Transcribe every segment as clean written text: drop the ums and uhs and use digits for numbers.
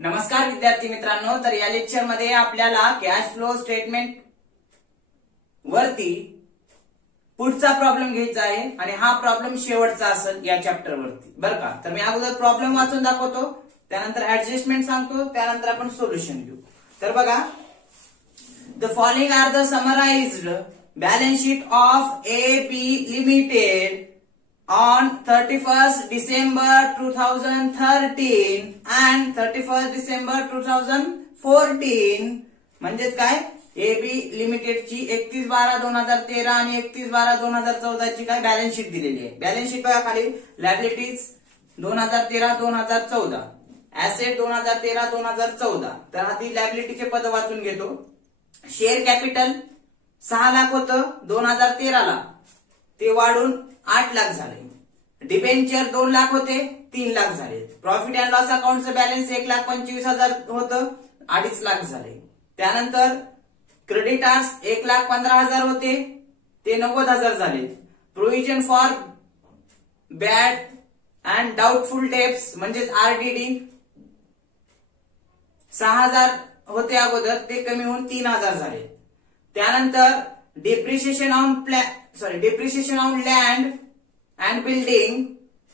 नमस्कार विद्यार्थी मित्रांनो, तर या लेक्चर मध्ये आपल्याला कॅश फ्लो स्टेटमेंट वरती पुढचा प्रॉब्लेम घ्यायचा आहे आणि हा प्रॉब्लेम शेवटचा असेल या चॅप्टर वरती, बरं का. तर मी अगोदर प्रॉब्लेम वाचून दाखवतो, त्यानंतर ऍडजस्टमेंट सांगतो, त्यानंतर आपण सोल्युशन घेऊ. तर बघा, the following are the summarized balance sheet of AB limited on 31st December 2013 and 31st December 2014. म्हणजेच काय, AB लिमिटेडची 31/12/2013 आणि 31/12/2014 ची काय बॅलन्स शीट दिलेली आहे. बॅलन्स शीट बघा खाली, लायबिलिटीज 2013-2014, ऍसेट 2013-2014. तर आधी लायबिलिटीचे पद वाचून घेतो. शेअर कॅपिटल 6 लाख होतं 2013 ला, ते वाढून 8 लाख झाले. डिबेंचर 2 लाख होते 3 लाख झाले. प्रॉफिट अँड लॉस अकाउंटचं बॅलन्स 1,25,000 होतं, 2.5 लाख झाले. त्यानंतर क्रेडिटार्स 1,15,000 होते, ते 90,000 झाले. Provision for bad and doubtful debts म्हणजेच RDD 6,000 होते अगोदर, ते कमी होऊन 3,000 झाले. त्यानंतर depreciation on land and building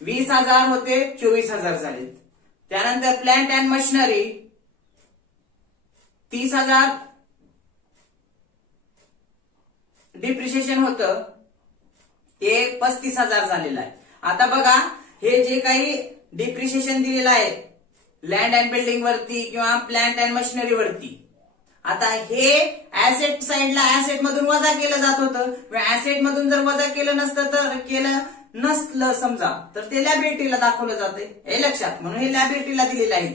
20,000 होते 24,000 झाले. त्यानंतर प्लांट अँड मशिनरी 30,000 डिप्रिशिएशन होतं, ते 35,000 झालेलं आहे. आता बघा, हे जे काही डिप्रिशिएशन दिलेलं आहे लँड अँड बिल्डिंग वरती किंवा प्लांट अँड मशिनरी वरती, आता हे ऍसेट साइडला ऍसेट मधून वजा केलं जात होतं. ऍसेट मधून जर वजा केलं नसलं समजा, तर ते लॅबिलिटीला दाखवलं जाते, हे लक्षात. म्हणून हे लॅबिलिटीला दिलेलं आहे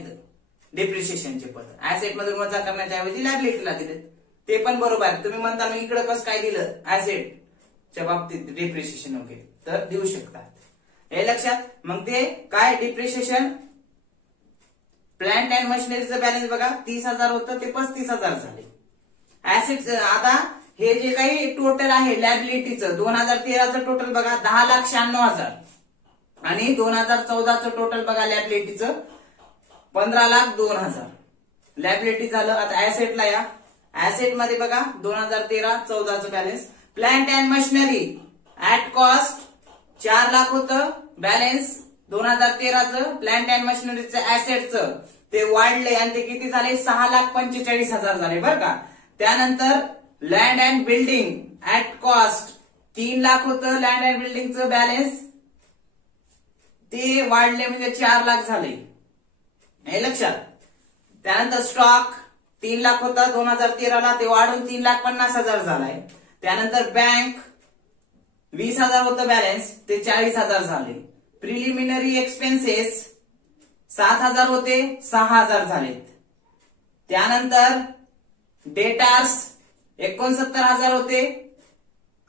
डिप्रिशिएशनचे पद. ऍसेट मधून वजा करण्याच्या ऐवजी लॅबिलिटीला दिले, ते पण बरोबर आहे. तुम्ही म्हणता मी इकडे कसं काय दिलं ऍसेटच्या बाबतीत डिप्रिशिएशन वगैरे, तर देऊ शकता, हे लक्षात. मग ते काय डिप्रिशिएशन प्लांट अँड मशिनरीचं बॅलन्स बघा 30,000 होतं, ते 35,000 झाले. ऍसेट आता हे जे काही टोटल आहे लॅबिलिटीचं 2013चं टोटल बघा 10,96,000 आणि 2014चं टोटल बघा लॅबिलिटीचं 15,02,000 लॅबिलिटी झालं. आता ऍसेटला या, ऍसेट मध्ये बघा 2013-14चं balance. Plant and machinery at cost 4 lakh होतं बॅलन्स 2013चं. प्लांट अँड मशिनरीचं ऍसेटचं ते वाढले आणि ते किती झाले, 6,45,000 झाले, बरं का. त्यानंतर land and building at cost 3 lakh होतं लँड अँड बिल्डिंगचं बॅलन्स, ते वाढले म्हणजे 4 लाख झाले, हे लक्षात. त्यानंतर स्टॉक 3 लाख होता 2013 ला, ते वाढून 3,50,000 झालाय. त्यानंतर बँक 20,000 होतं बॅलन्स, ते 40,000 झाले. प्रिलिमिनरी एक्सपेन्सेस 7,000 होते 6,000 झालेत. त्यानंतर डेटार्स 69,000 होते,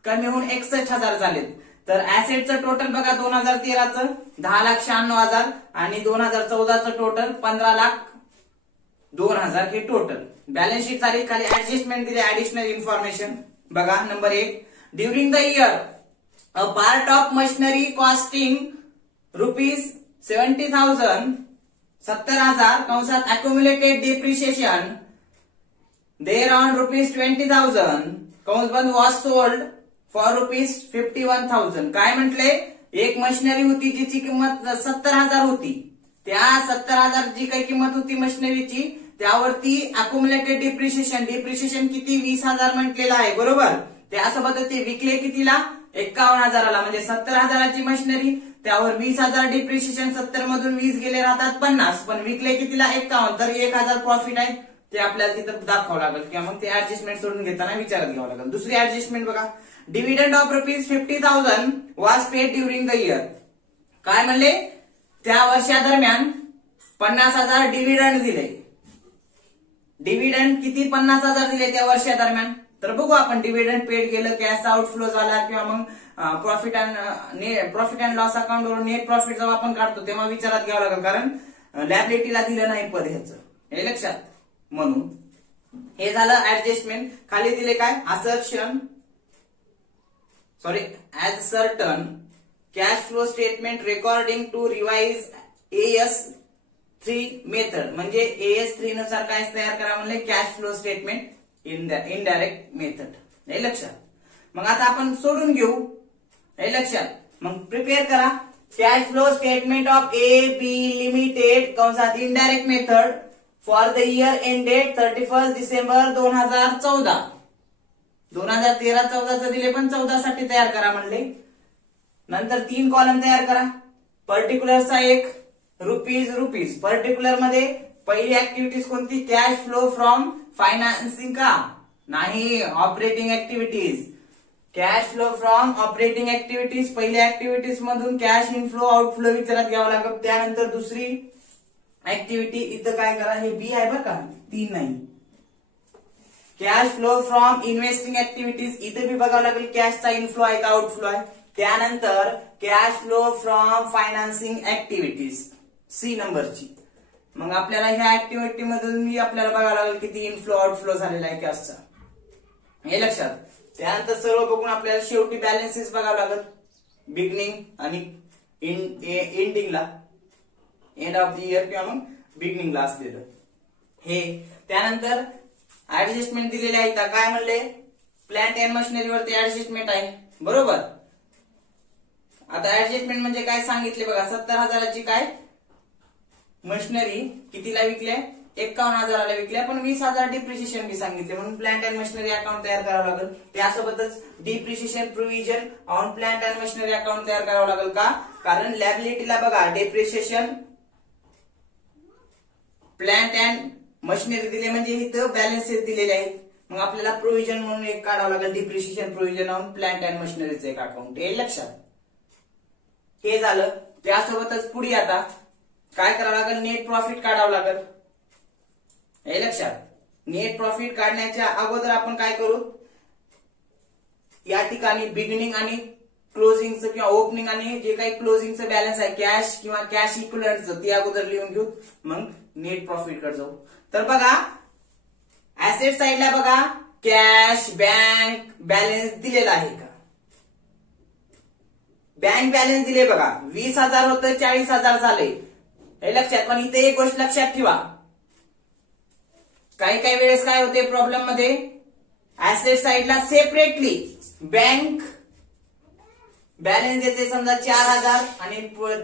कमी होऊन 61,000 झालेत. तर ऍसेटचं टोटल बघा 2013चं 10,96,000 आणि 2014चं टोटल 15,02,000 हे टोटल. बॅलन्स शीट झाली. खाली ऍडजस्टमेंट दिले, ऍडिशनल इन्फॉर्मेशन बघा. Number 1, during the year a part of machinery costing ₹70,000 कंसात अक्युम्युलेटेड डिप्रिशिएशन thereon ₹20,000 कंस बंद वॉज सोल्ड फॉर ₹51,000. काय म्हटले, एक मशिनरी होती जिची किंमत 70,000 होती, त्या 70,000 जी काही किंमत होती मशिनरीची, त्यावरती अक्युम्युलेटेड डिप्रिशिएशन किती 20,000 म्हटलेलं आहे, बरोबर. ते असं बदलते, विकले कितीला 51,000ला, म्हणजे 70,000ची मशिनरी, त्यावर 20,000 डिप्रिशिएशन, 70 मधून 20 गेले राहतात 50, पण विकले कितीला 51, तर 1,000 प्रॉफिट आहे, ते आपल्याला तिथं दाखवावं लागेल किंवा मग ते ऍडजस्टमेंट सोडून घेताना विचारात घ्यावं लागेल. दुसरी ऍडजस्टमेंट बघा, dividend of ₹50,000 was paid during the year. काय म्हणले, त्या वर्षादरम्यान 50,000 डिव्हिडंड दिले. डिव्हिडंड किती 50,000 दिले त्या वर्षादरम्यान. तर बघू आपण, डिव्हिडंड पेड केलं, कॅश आउटफ्लो झाला किंवा मग प्रॉफिट अँड लॉस अकाउंट वरून नेट प्रॉफिट जेव्हा आपण काढतो तेव्हा विचारात घ्यावं लागेल, कारण लॅबिलिटीला दिलं नाही पद ह्याचं, हे लक्षात. म्हणून हे झालं ऍडजस्टमेंट. खाली दिले काय, as certain cash flow statement recording to revise AS method म्हणजे AS3 नुसार काय तयार करा म्हणले cash flow statement indirect method. हे लक्षात. मग आता आपण सोडून घेऊ. हे लक्षात. मग प्रिपेअर करा cash flow statement of AB limited कंसात indirect method for the year ended 31 December 2014. 2013-14 दिले पण 14 साठी तयार करा म्हणले. नंतर 3 कॉलम तयार करा. पर्टिक्युलरचा एक रुपीज. पर्टिक्युलर मध्ये पहिली ऍक्टिव्हिटीज कोणती कॅश फ्लो फ्रॉम फायनान्सिंग का नाही operating activities. Cash flow from operating activities पहिल्या ऍक्टिव्हिटीज मधून कॅश इनफ्लो आउटफ्लो विचारात घ्यावा लागेल. त्यानंतर दुसरी ऍक्टिव्हिटी इथं काय करा हे बी आहे बरं का 3 नाही. Cash flow from investing activities इथे बी बघावं लागेल कॅशचा इनफ्लो आहे का आउटफ्लो आहे. त्यानंतर cash flow from financing activities C नंबरची. मग आपल्याला ह्या ऍक्टिव्हिटी मधून मी आपल्याला बघावं लागेल किती इनफ्लो आउटफ्लो झालेला आहे कॅशचा. हे लक्षात. त्यानंतर सर्व बघून आपल्याला शेवटी बॅलन्सेस बघावं लागेल बिगनिंग आणि एंडिंगला एंड ऑफ द इयर किंवा मग बिगनिंगला असलेलं हे. त्यानंतर ऍडजस्टमेंट दिलेले आहेत काय म्हणले प्लांट अँड मशिनरीवरती ऍडजस्टमेंट आहे बरोबर. आता ऍडजस्टमेंट म्हणजे काय सांगितले बघा 70,000ची काय मशिनरी कितीला विकल्या 51,000ला विकल्या पण 20,000 डिप्रिशिएशन बी सांगितले म्हणून प्लांट अँड मशिनरी अकाउंट तयार करावं लागेल. त्यासोबतच depreciation provision on plant and machinery account तयार करावं लागेल का कारण लॅबिलिटीला बघा डिप्रिशिएशन प्लांट अँड मशिनरी दिले म्हणजे इथं बॅलन्सेस दिलेले आहेत. मग आपल्याला प्रोव्हिजन म्हणून एक काढावं लागेल depreciation provision on plant and मशिनरीचं एक अकाउंट. हे लक्षात. हे झालं. त्यासोबतच पुढे आता काय करावं लागेल नेट प्रॉफिट काढावं लागेल. हे लक्षात. नेट प्रॉफिट काढण्याच्या अगोदर आपण काय करू या ठिकाणी बिगिनिंग आणि क्लोजिंगचं किंवा ओपनिंग आणि जे काही क्लोजिंगचं बॅलन्स आहे कॅश किंवा कॅश इक्विव्हलंटचं ते अगोदर लिहून घेऊ मग नेट प्रॉफिट कडे जाऊ. तर बघा ऍसेट साइडला बघा कॅश बँक बॅलन्स दिलेला आहे का बँक बॅलन्स दिले बघा 20,000 होतं 40,000 झाले. हे लक्षात. पण इथे एक गोष्ट लक्षात ठेवा काही वेळेस काय होते प्रॉब्लेम मध्ये ऍसेट साइडला सेपरेटली बँक बॅलन्स देते समजा 4,000 आणि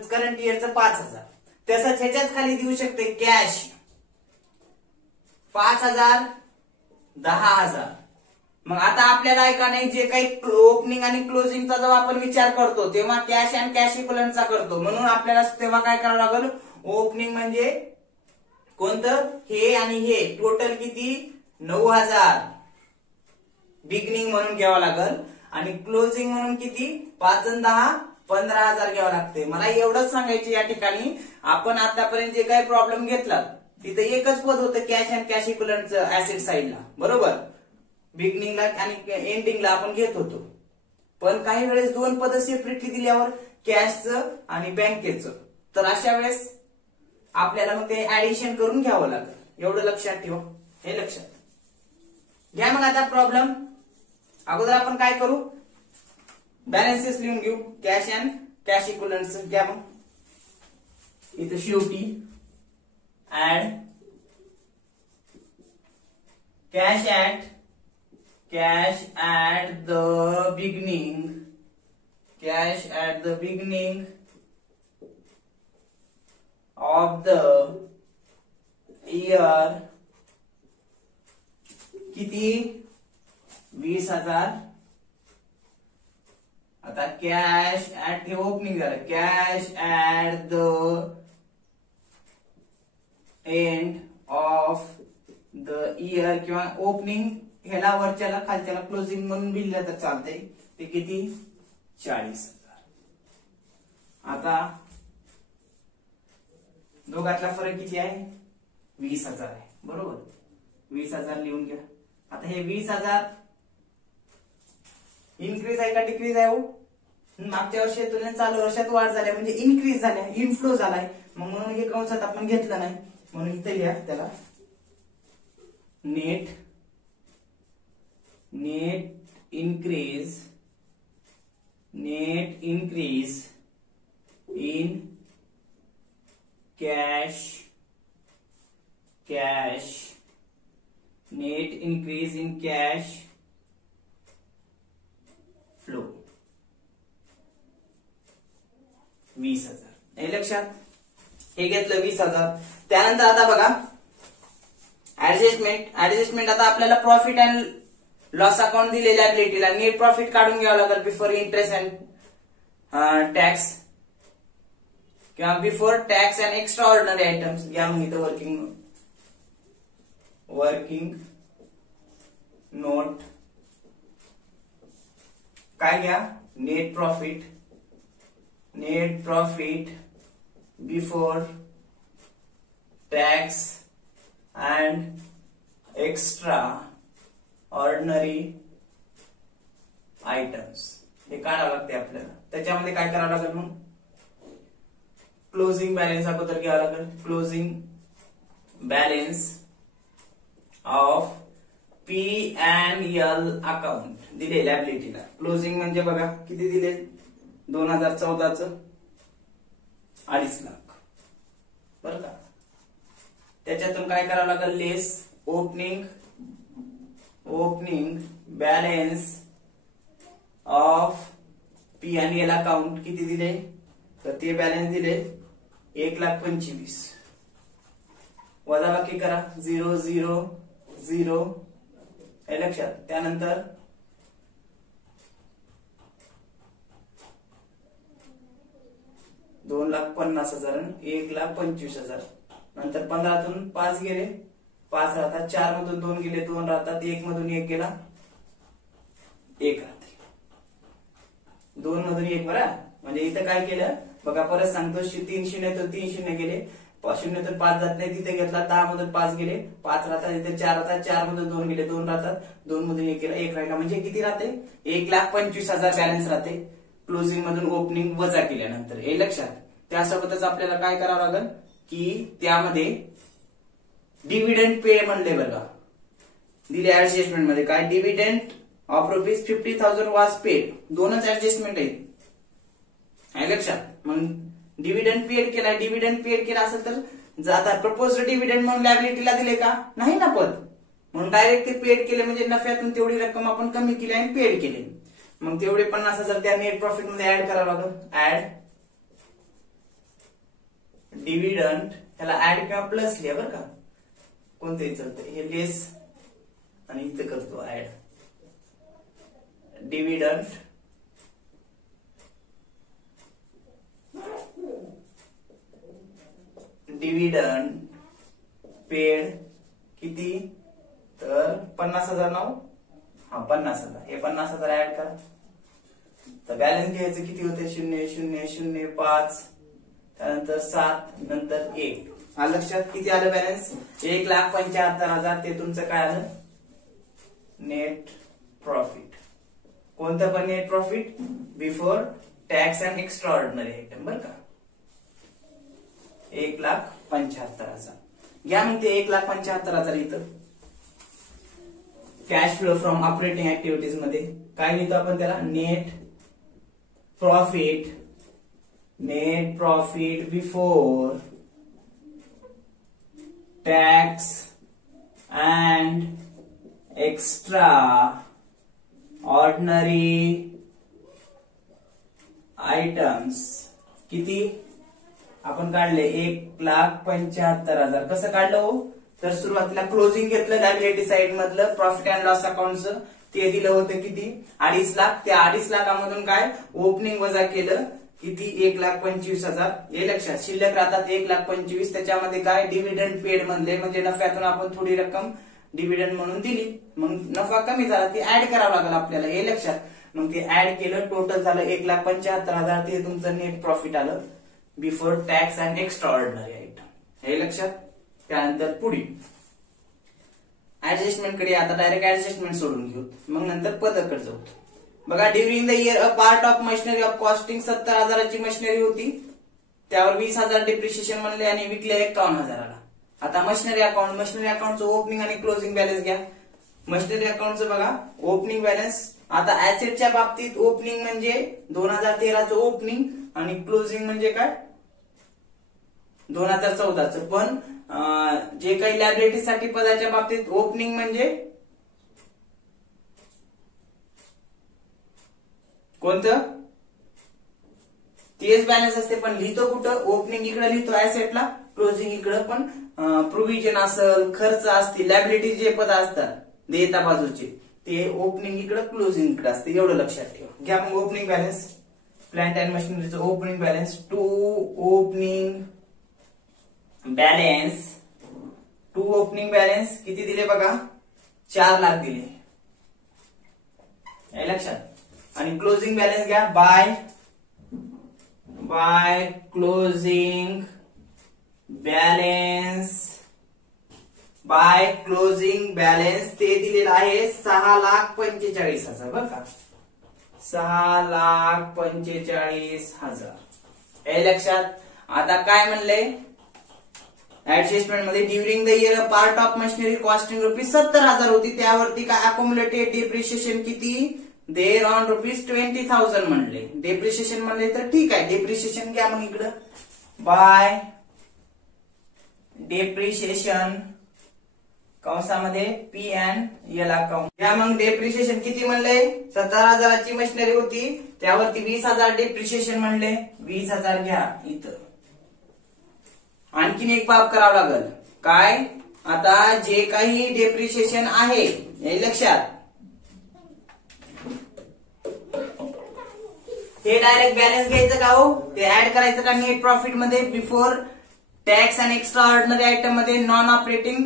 करंट इयरचं 5,000 तसंच ह्याच्याच खाली देऊ शकते कॅश 5,000 10,000. मग आता आपल्याला ऐका नाही जे काही ओपनिंग आणि क्लोजिंगचा जेव्हा आपण विचार करतो तेव्हा कॅश अँड कॅश इक्विव्हलंटचा करतो म्हणून आपल्याला तेव्हा काय करावं लागेल ओपनिंग म्हणजे कोणतं हे आणि हे टोटल किती 9,000 बिगनिंग म्हणून घ्यावं लागेल आणि क्लोजिंग म्हणून किती 5 आणि 10 15,000 घ्यावं लागते. मला एवढंच सांगायचे या ठिकाणी आपण आतापर्यंत जे काही प्रॉब्लेम घेतला तिथे एकच पद होतं कॅश अँड कॅश इक्विव्हलंटचं ऍसेट साइडला बरोबर. बिगनिंगला आणि एंडिंगला आपण घेत होतो पण काही वेळेस 2 पद सेपरेटली दिल्यावर कॅशचं आणि बँकेचं तर अशा वेळेस आपल्याला मग ते ऍडिशन करून घ्यावं लागेल. एवढं लक्षात ठेवा. हे लक्षात घ्या. मग आता प्रॉब्लेम अगोदर आपण काय करू बॅलन्सेस लिहून घेऊ कॅश अँड कॅश इक्विव्हलंटचं घ्या. मग इथं शेवटी add cash at the beginning of the year किती 20,000. आता कॅश ऍट हे ओपनिंग झालं cash at the end of the year किंवा ओपनिंग ह्याला वरच्याला खालच्याला क्लोजिंग म्हणून लिहिलं तर चालतंय. ते किती 40,000. आता दोघातला फरक किती आहे 20,000 आहे बरोबर. 20,000 लिहून घ्या. आता हे 20,000 इन्क्रीज आहे का डिक्रीज आहे हो मागच्या वर्षी तुलनेत चालू वर्षात वाढ झाली म्हणजे इन्क्रीज झाल्या इनफ्लो झालाय म्हणून हे कंसात आपण घेतलं नाही म्हणून इथे लिहा त्याला net increase in cash cash, net increase in cash flow 20,000. हे लक्षात, हे घेतलं 20,000. त्यानंतर आता बघा ऍडजस्टमेंट आता आपल्याला प्रॉफिट अँड लॉस अकाउंट दिलेल्या लायबिलिटीला नेट प्रॉफिट काढून घ्यावं लागेल बिफोर इंटरेस्ट अँड टॅक्स किंवा before tax and extra ordinary items. घ्या मग इथं वर्किंग नोट काय घ्या, net profit before tax and extra ordinary items. हे काढावं लागते आपल्याला. त्याच्यामध्ये काय करावं लागेल, मग क्लोजिंग बॅलन्स अगोदर घ्यावं लागेल. Closing balance of P&L account दिले लायबिलिटीला. क्लोजिंग म्हणजे बघा किती दिले, 2014च 2.5 लाख बरं का. त्याच्यातून काय करावं लागेल, less opening balance of P&L account किती दिले, तर ते बॅलन्स दिले 1,25,000. वजाबाकी करा 0 0 0. हे लक्षात. त्यानंतर 2,50,000 आणि 1,25,000. नंतर 15तून 5 गेले, 5 राहतात. 4 मधून 2 गेले, 2 राहतात. 1 मधून 1 गेला, 1 राहते. 2 मधून 1 बरा. म्हणजे इथं काय केलं बघा, परत सांगतो, 3 शून्य तर 3 शून्य गेले, 0 तर 5 जात नाही, तिथे घेतला. 10 मधून 5 गेले, 5 राहतात. इथे 4 राहतात. 4 मधून 2 गेले, 2 राहतात. 2 मधून 1 गेला, 1 राहिला. म्हणजे किती राहते, 1,25,000 बॅलन्स राहते क्लोजिंग मधून ओपनिंग वजा केल्यानंतर. हे लक्षात. त्यासोबतच आपल्याला काय करावं लागेल की त्यामध्ये डिव्हिडंड पे म्हणले बघा दिले ऍडजस्टमेंट मध्ये. काय, डिव्हिडंड ऑफ ₹50,000 वॉज पेड. दोनच ऍडजस्टमेंट आहेत. हे लक्षात. मग डिव्हिडंड पेड केला. डिव्हिडंड पेड केला असेल तर आता प्रपोज्ड डिव्हिडंड म्हणून लायबिलिटीला दिले का, नाही ना पद. म्हणून डायरेक्ट ते पेड केले, म्हणजे नफ्यातून तेवढी रक्कम आपण कमी केली आणि पेड केले. मग तेवढे 50,000 त्या नेट प्रॉफिट मध्ये ऍड करावं लागेल. ऍड डिव्हिडंड, ह्याला ऍड किंवा प्लस लिहा बरं का, कोणतेही चालतं. हे लेस आणि इथं करतो ऍड. डिव्हिडंड पेड किती, तर 50,000 नाव, 50,000. हे 50,000 ऍड करा. तर बॅलन्स घ्यायचं किती होते, 0 0 0 5, त्यानंतर 7, नंतर 1. आलं लक्षात. किती आलं बॅलन्स, 1,75,000. ते तुमचं काय आलं, नेट प्रॉफिट. कोणतं पण net profit before tax and extra ordinary item बरं का. 1,75,000 घ्या. मग ते 1,75,000 इथं cash flow from operating activities मध्ये काय लिहितो आपण त्याला, net profit before tax and extra ordinary items. किती आपण काढले, 1,75,000. कसं काढलं हो, तर सुरुवातीला क्लोजिंग घेतलं लायबिलिटी साइड मधलं प्रॉफिट अँड लॉस अकाउंटचं. ते दिलं होतं किती, 2.5 लाख. त्या 2.5 लाखामधून काय ओपनिंग वजा केलं किती, 1,25,000. हे लक्षात. शिल्लक राहतात 1,25,000. त्याच्यामध्ये काय डिव्हिडंड पेड म्हणले, म्हणजे नफ्यातून आपण थोडी रक्कम डिव्हिडंड म्हणून दिली. मग नफा कमी झाला, ते ऍड करावं लागेल आपल्याला. हे लक्षात. मग ते ऍड केलं, टोटल झालं 1,75,000. ते तुमचं नेट प्रॉफिट आलं before tax and extra ordinary item. हे लक्षात. त्यानंतर पुढे ऍडजस्टमेंट कडे. आता डायरेक्ट ऍडजस्टमेंट सोडून घेऊ, मग नंतर पदकडे जाऊ. बघा, during the year a part of machinery of costing 70,000ची मशिनरी होती, त्यावर 20,000 डिप्रिशिएशन म्हणले आणि विकले 51,000ला. आता मशिनरी अकाउंटचं ओपनिंग आणि क्लोजिंग बॅलन्स घ्या. मशिनरी अकाउंटचं बघा, ओपनिंग बॅलन्स. आता ऍसेटच्या बाबतीत ओपनिंग म्हणजे 2013चं ओपनिंग आणि क्लोजिंग म्हणजे काय, 2014चं. पण जे काही लायबिलिटीसाठी पदाच्या बाबतीत ओपनिंग म्हणजे कोणतं तेच बॅलन्स असते, पण लिहितो कुठं ओपनिंग इकडे लिहितो ऍसेटला, क्लोजिंग इकडं, पण प्रोव्हिजन असेल, खर्च असतील, लायबिलिटी जे पद असतात देयता बाजूचे ते ओपनिंग इकडे क्लोजिंग इकडे असते, एवढं लक्षात ठेवा. घ्या मग ओपनिंग बॅलन्स, प्लांट अँड मशिनरीचं opening balance. To opening balance किती दिले बघा, 4 लाख दिले, हे लक्षात. आणि क्लोजिंग बॅलन्स घ्या, बाय क्लोजिंग बॅलन्स ते दिलेलं आहे 6,45,000 बरं का, 6,45,000 हे लक्षात. आता काय म्हणले ऍडजस्टमेंट मध्ये, during the year part of machinery costing ₹70,000 होती, त्यावरती काय अकोमुलेटेड डिप्रिशिएशन किती देर ऑन ₹20,000 म्हणले. डेप्रिशिएशन म्हणले तर ठीक आहे, डेप्रिशिएशन घ्या मग इकडं, बाय डेप्रिशिएशन कंसामध्ये P&L अकाउंट घ्या. मग डेप्रिशिएशन किती म्हणले, 70,000ची मशिनरी होती, त्यावरती 20,000 डेप्रिशिएशन म्हणले, 20,000 घ्या इथं. आणखीन एक बाब करावं लागल, काय, आता जे काही डेप्रिशिएशन आहे हे लक्षात, हे डायरेक्ट बॅलन्स घ्यायचं का हो, ते ऍड करायचं का नेट प्रॉफिट मध्ये, बिफोर टॅक्स आणि एक्स्ट्रा ऑर्डिनरी आयटम मध्ये नॉन ऑपरेटिंग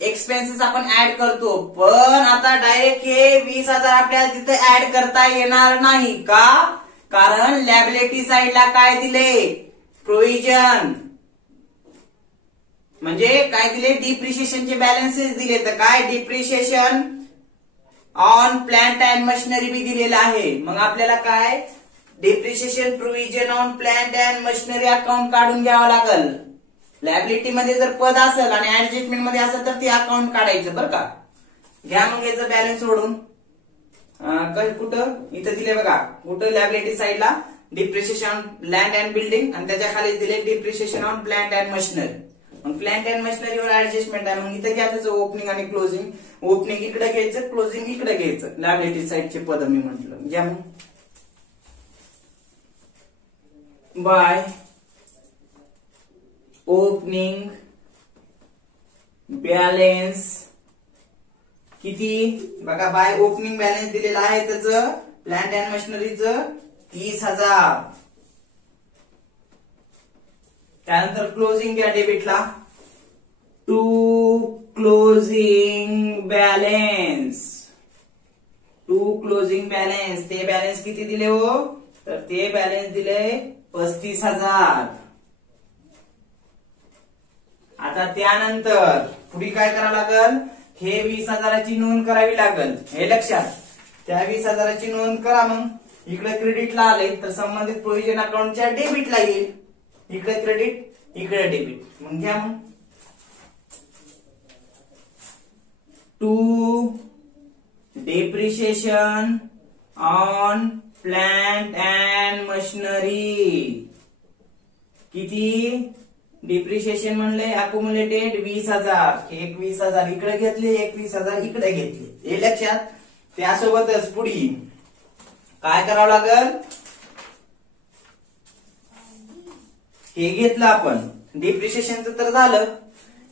एक्सपेन्सेस आपण ऍड करतो, पण आता डायरेक्ट हे 20,000 आपल्याला तिथे ऍड करता येणार नाही का, कारण लॅबिलिटी साइडला काय दिले, प्रोव्हिजन म्हणजे काय दिले, डिप्रिशिएशनचे बॅलन्सेस दिले. तर काय depreciation on plant and machinery बी दिलेलं आहे. मग आपल्याला काय depreciation provision on plant and machinery account काढून घ्यावं लागल. लायबिलिटी मध्ये जर पद असेल आणि ऍडजस्टमेंट मध्ये असेल तर ते अकाउंट काढायचं बरं का. घ्या मग याचं बॅलन्स सोडून, कुठं इथं दिले बघा, कुठं लायबिलिटी साइडला depreciation on land and building आणि त्याच्या खाली दिले depreciation on plant and machinery. मग प्लांट अँड मशिनरीवर ऍडजस्टमेंट आहे, मग इथं घ्या त्याचं ओपनिंग आणि क्लोजिंग. ओपनिंग इकडे घ्यायचं, क्लोजिंग इकडे घ्यायचं, लायबिलिटी साइडचे पद मी म्हटलं. घ्या मग बाय ओपनिंग बॅलन्स किती बघा, बाय ओपनिंग बॅलन्स दिलेला आहे त्याचं प्लांट अँड मशिनरीचं 30,000. त्यानंतर क्लोजिंग घ्या डेबिटला, टू क्लोजिंग बॅलन्स ते बॅलन्स किती दिले हो, तर ते बॅलन्स दिले 35,000. आता त्यानंतर पुढे काय करावं लागल, हे 20,000ची नोंद करावी लागल, हे लक्षात. त्या 20,000ची नोंद करा. मग इकडे क्रेडिटला आले तर संबंधित प्रोव्हिजन अकाउंटच्या डेबिटला येईल, इकडे क्रेडिट इकडे डेबिट. मग घ्या मग to depreciation on plant and machinery किती डिप्रिशिएशन म्हणले अक्युमुलेटेड 20,000, एक 20,000 इकडे घेतले, एक 20,000 इकडे घेतले, हे लक्षात. त्यासोबतच पुढे काय करावं लागल, हे घेतलं आपण डिप्रिशिएशनचं तर झालं,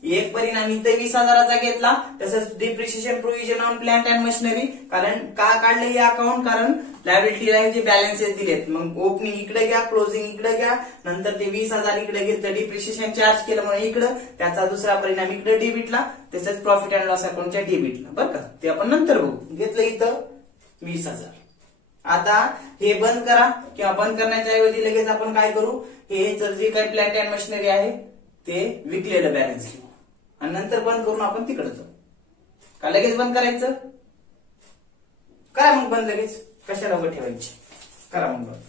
एक परिणाम इथे 20,000चा घेतला. तसंच depreciation provision on plant and machinery, कारण का काढले हे अकाउंट, कारण लायबिलिटीला जे बॅलन्सेस दिलेत. मग ओपनिंग इकडे घ्या, क्लोजिंग इकडे घ्या, नंतर ते 20,000 इकडे घेतलं, डिप्रिशिएशन चार्ज केलं म्हणून इकडं, त्याचा दुसरा परिणाम इकडे डेबिटला, तसंच प्रॉफिट अँड लॉस अकाउंटच्या डेबिटला, बरं का. ते आपण नंतर बघू. घेतलं इथं 20,000. आता हे बंद करा, किंवा बंद करण्याच्या ऐवजी लगेच आपण काय करू, हे जर जे काही प्लांट अँड मशिनरी आहे ते विकलेलं बॅलन्स घेऊ आणि नंतर बंद करून आपण तिकडे जाऊ. का लगेच बंद करायचं, करा मग बंद लगेच, कशाला उभं ठेवायची, करा मग बंद.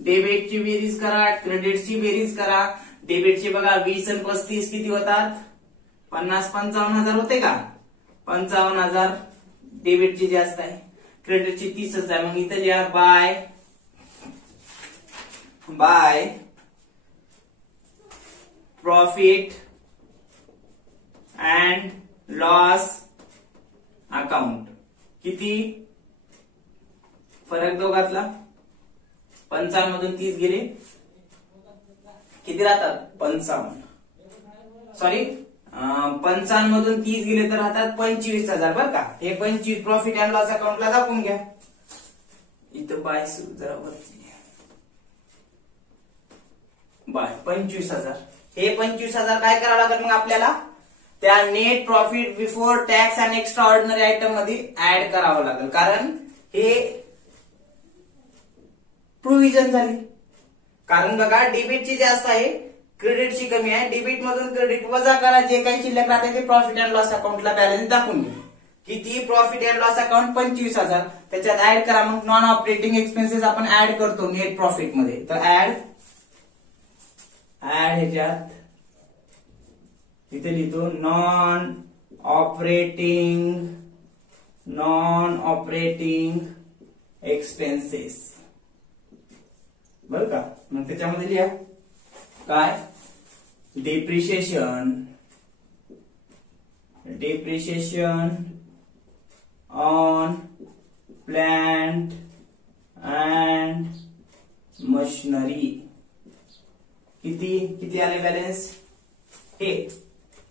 डेबिटची बेरीज करा, क्रेडिटची बेरीज करा. डेबिटची बघा 20 आणि 35 किती होतात, 50-55,000 होते का, 55,000 डेबिटची जास्त आहे, क्रेडिटची 30च आहे. मग इथं लिहा by profit and loss account. किती फरक दोघातला? 55 मधून 30 गेले, किती राहतात? 55. सॉरी 55 मधून 30 गेले तर राहतात 25,000. बरं का? हे 25 प्रॉफिट अँड लॉस अकाउंटला दाखवून घ्या. इथं बाय जरा वरती बाय 25,000. हे 25,000 काय करावं लागेल मग आपल्याला? त्या net profit before tax and extra ordinary item मध्ये ऍड करावं लागेल, कारण हे प्रोव्हिजन झाली. कारण बघा डेबिटची जास्त आहे, क्रेडिटची कमी आहे. डेबिट मधून क्रेडिट वजा करा, जे काही शिल्लक राहते ते प्रॉफिट अँड लॉस अकाउंटला बॅलन्स दाखवून घ्या. किती? Profit and loss account 25,000. त्याच्यात ऍड करा मग नॉन ऑपरेटिंग एक्सपेन्सेस आपण ऍड करतो नेट प्रॉफिट मध्ये. तर ऍड ह्याच्यात इथे लिहितो नॉन ऑपरेटिंग एक्सपेन्सेस. बरं का? मग त्याच्यामध्ये लिहा काय? Depreciation on plant and machinery. किती आले बॅलन्स? हे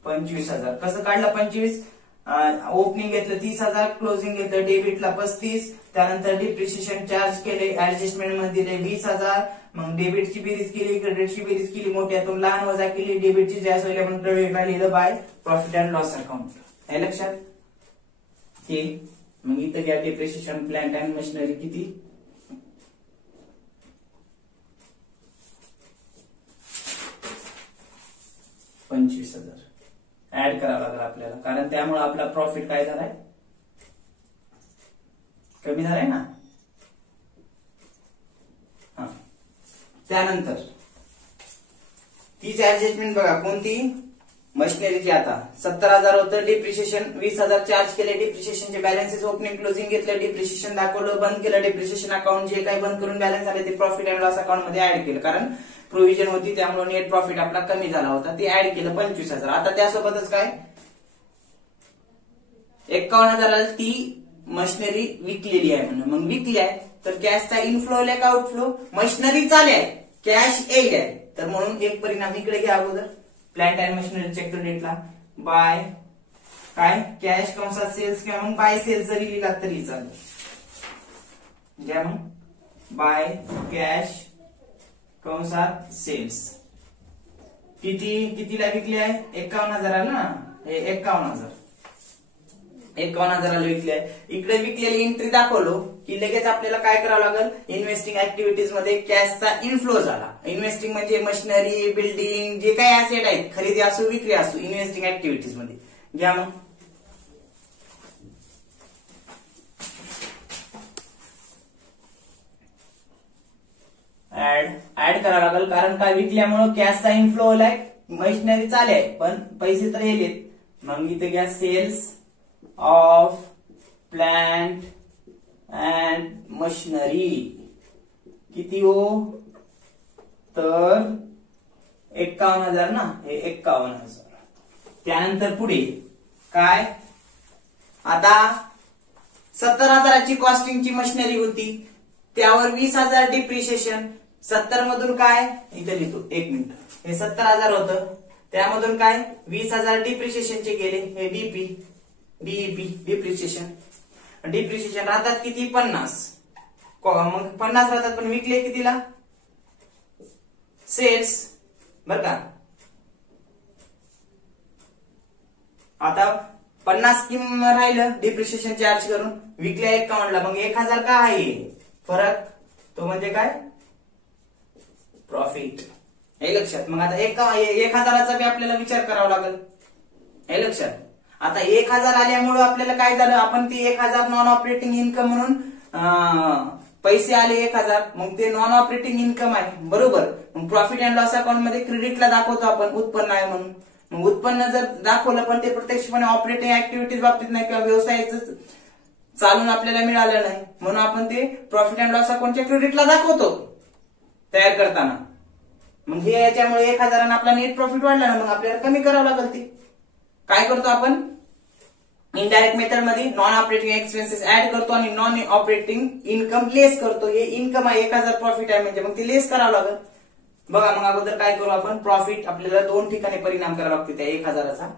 25,000. कसं काढलं? 25 ओपनिंग घेतलं 30,000, क्लोजिंग घेतलं डेबिटला 35, त्यानंतर डिप्रिशिएशन चार्ज केले, ऍडजस्टमेंट मध्ये दिले 20,000. मग डेबिटची बेरीज केली, क्रेडिटची बेरीज केली, मोठ्यातून लहान वजा केली, डेबिटची जास्त होईल आपण क्रेडिटला लिहिलं by profit and loss account. हे लक्षात? हे मग इथं घ्या डिप्रिशिएशन प्लांट अँड मशिनरी. किती? 25,000 ऍड करावं लागेल आपल्याला, कारण त्यामुळे आपला प्रॉफिट काय झालाय? कमी झालाय ना. त्यानंतर तीच ऍडजस्टमेंट बघा कोणती? मशिनरीची. आता 70,000 होतं, डिप्रिशिएशन 20,000 चार्ज केले, डिप्रिशिएशनचे बॅलन्सेस ओपनिंग क्लोजिंग घेतलं, डिप्रिशिएशन दाखवलं, बंद केलं. डिप्रिशिएशन अकाउंट जे काही बंद करून बॅलन्स आले ते प्रॉफिट अँड लॉस अकाउंट मध्ये ऍड केलं, कारण प्रोव्हिजन होती त्यामुळे नेट प्रॉफिट आपला कमी झाला होता, ते ऍड केलं 25,000. आता त्यासोबतच काय? 51,000 ती मशिनरी विकलेली आहे म्हणून. मग विकली आहे तर कॅशचा इनफ्लो आलाय का आउटफ्लो? मशिनरी चालू आहे, कॅश येईल आहे. तर म्हणून एक परिणाम इकडे घ्या अगोदर प्लांट अँड मशिनरीच्या क्रेडिटला बाय काय? कॅश कंसात सेल्स किंवा मग बाय सेल्स जरी लिहिला तरी चालेल. घ्या मग बाय कॅश कंसात सेल्स. कितीला विकली आहे? 51,000 ना. हे 51,000 विकले आहे. इकडे विकलेली एंट्री दाखवलो की लगेच आपल्याला काय करावं लागेल? इन्व्हेस्टिंग ऍक्टिव्हिटीज मध्ये कॅशचा इनफ्लो झाला. इन्व्हेस्टिंग म्हणजे मशिनरी, बिल्डिंग, जे काही ऍसेट आहेत, खरेदी असो विक्री असो, इन्व्हेस्टिंग ऍक्टिव्हिटीज मध्ये. घ्या मग ऍड करावं लागेल, कारण काय? विकल्यामुळे कॅशचा इनफ्लो आलाय, मशिनरी चालू आहे पण पैसे तर येलेत. मग इथे घ्या sales of plant and machinery. किती हो? तर 51,000 ना. हे 51,000. त्यानंतर पुढे काय? आता 70,000ची कॉस्टिंगची मशिनरी होती, त्यावर 20,000 डिप्रिशिएशन. 70 मधून काय? इथे लिहितो, एक मिनिट. हे 70,000 होतं, त्यामधून काय? 20,000 डिप्रिशिएशनचे गेले. हे डीईपी डिप्रिशिएशन. डिप्रिशिएशन राहतात किती? 50. मग 50 राहतात, पण विकले कितीला? सेल्स. बर का? आता 50 राहिलं डिप्रिशिएशन चार्ज करून, विकल्या 51ला. मग 1,000 का आहे फरक? तो म्हणजे काय? प्रॉफिट. हे लक्षात. मग आता 1,000चा बी आपल्याला विचार करावा लागेल. हे लक्षात. आता 1,000 आल्यामुळे आपल्याला काय झालं? आपण ती 1,000 नॉन ऑपरेटिंग इन्कम म्हणून पैसे आले 1,000, मग ते नॉन ऑपरेटिंग इन्कम आहे, बरोबर. मग प्रॉफिट अँड लॉस अकाउंट मध्ये क्रेडिटला दाखवतो आपण उत्पन्न आहे म्हणून. मग उत्पन्न जर दाखवलं पण ते प्रत्यक्षपणे ऑपरेटिंग ऍक्टिव्हिटीज बाबतीत नाही किंवा व्यवसायाचं चालून आपल्याला मिळालं नाही, म्हणून आपण ते प्रॉफिट अँड लॉस अकाउंटच्या क्रेडिटला दाखवतो तयार करताना. मग हे याच्यामुळे 1000 आपला नेट प्रॉफिट वाढला ना, मग आपल्याला कमी करावं लागेल. ते काय करतो आपण इनडायरेक्ट मेथड मध्ये नॉन ऑपरेटिंग एक्सपेन्सेस ऍड करतो आणि नॉन ऑपरेटिंग इन्कम लेस करतो. हे इन्कम आहे 1000 प्रॉफिट आहे म्हणजे मग ते लेस करावं लागेल. बघा मग अगोदर काय करू आपण, प्रॉफिट आपल्याला 2 ठिकाणी परिणाम करावा लागतो त्या 1000चा.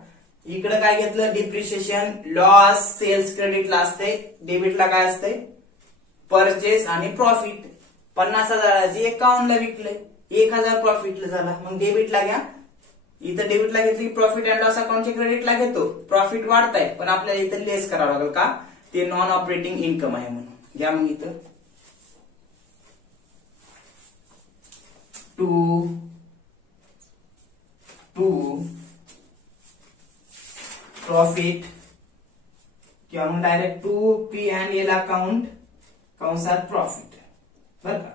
इकडे काय घेतलं डिप्रिशिएशन, लॉस सेल्स क्रेडिटला असते, डेबिटला काय असते परचेस आणि प्रॉफिट. 50,000ची 51ला विकले, 1000 प्रॉफिटला झाला. मग डेबिटला घ्या, इथं डेबिटला घेतली प्रॉफिट अँड लॉस अकाउंटच्या क्रेडिटला घेतो. प्रॉफिट वाढताय पण आपल्याला इथं लेस करावं लागेल का, ते नॉन ऑपरेटिंग इन्कम आहे म्हणून. घ्या मग इथं टू प्रॉफिट किंवा मग direct to P and L account कंसात प्रॉफिट. बर का,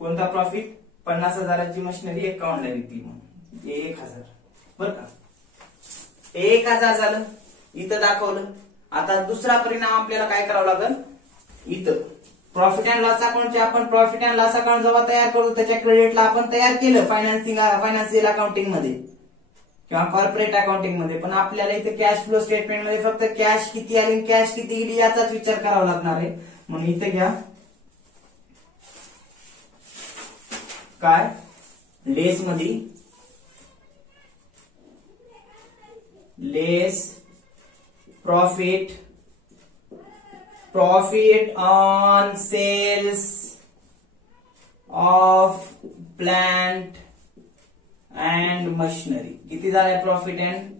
कोणता प्रॉफिट, 50,000ची मशिनरी 51ला विकली म्हणून 1000. बर का, 1000 झालं इथं दाखवलं. आता दुसरा परिणाम आपल्याला काय करावं लागेल, इथं प्रॉफिट अँड लॉस अकाउंटचे आपण प्रॉफिट अँड लॉस अकाउंट जेव्हा तयार करू त्याच्या क्रेडिटला आपण तयार केलं फायनान्शियल अकाउंटिंग मध्ये किंवा कॉर्पोरेट अकाउंटिंग मध्ये. पण आपल्याला इथे कॅश फ्लो स्टेटमेंट मध्ये फक्त कॅश किती आली कॅश किती गेली याचाच विचार करावा लागणार आहे. म्हणून इथे घ्या काय लेस मध्ये less profit on sales of plant and machinery. किती झालाय profit and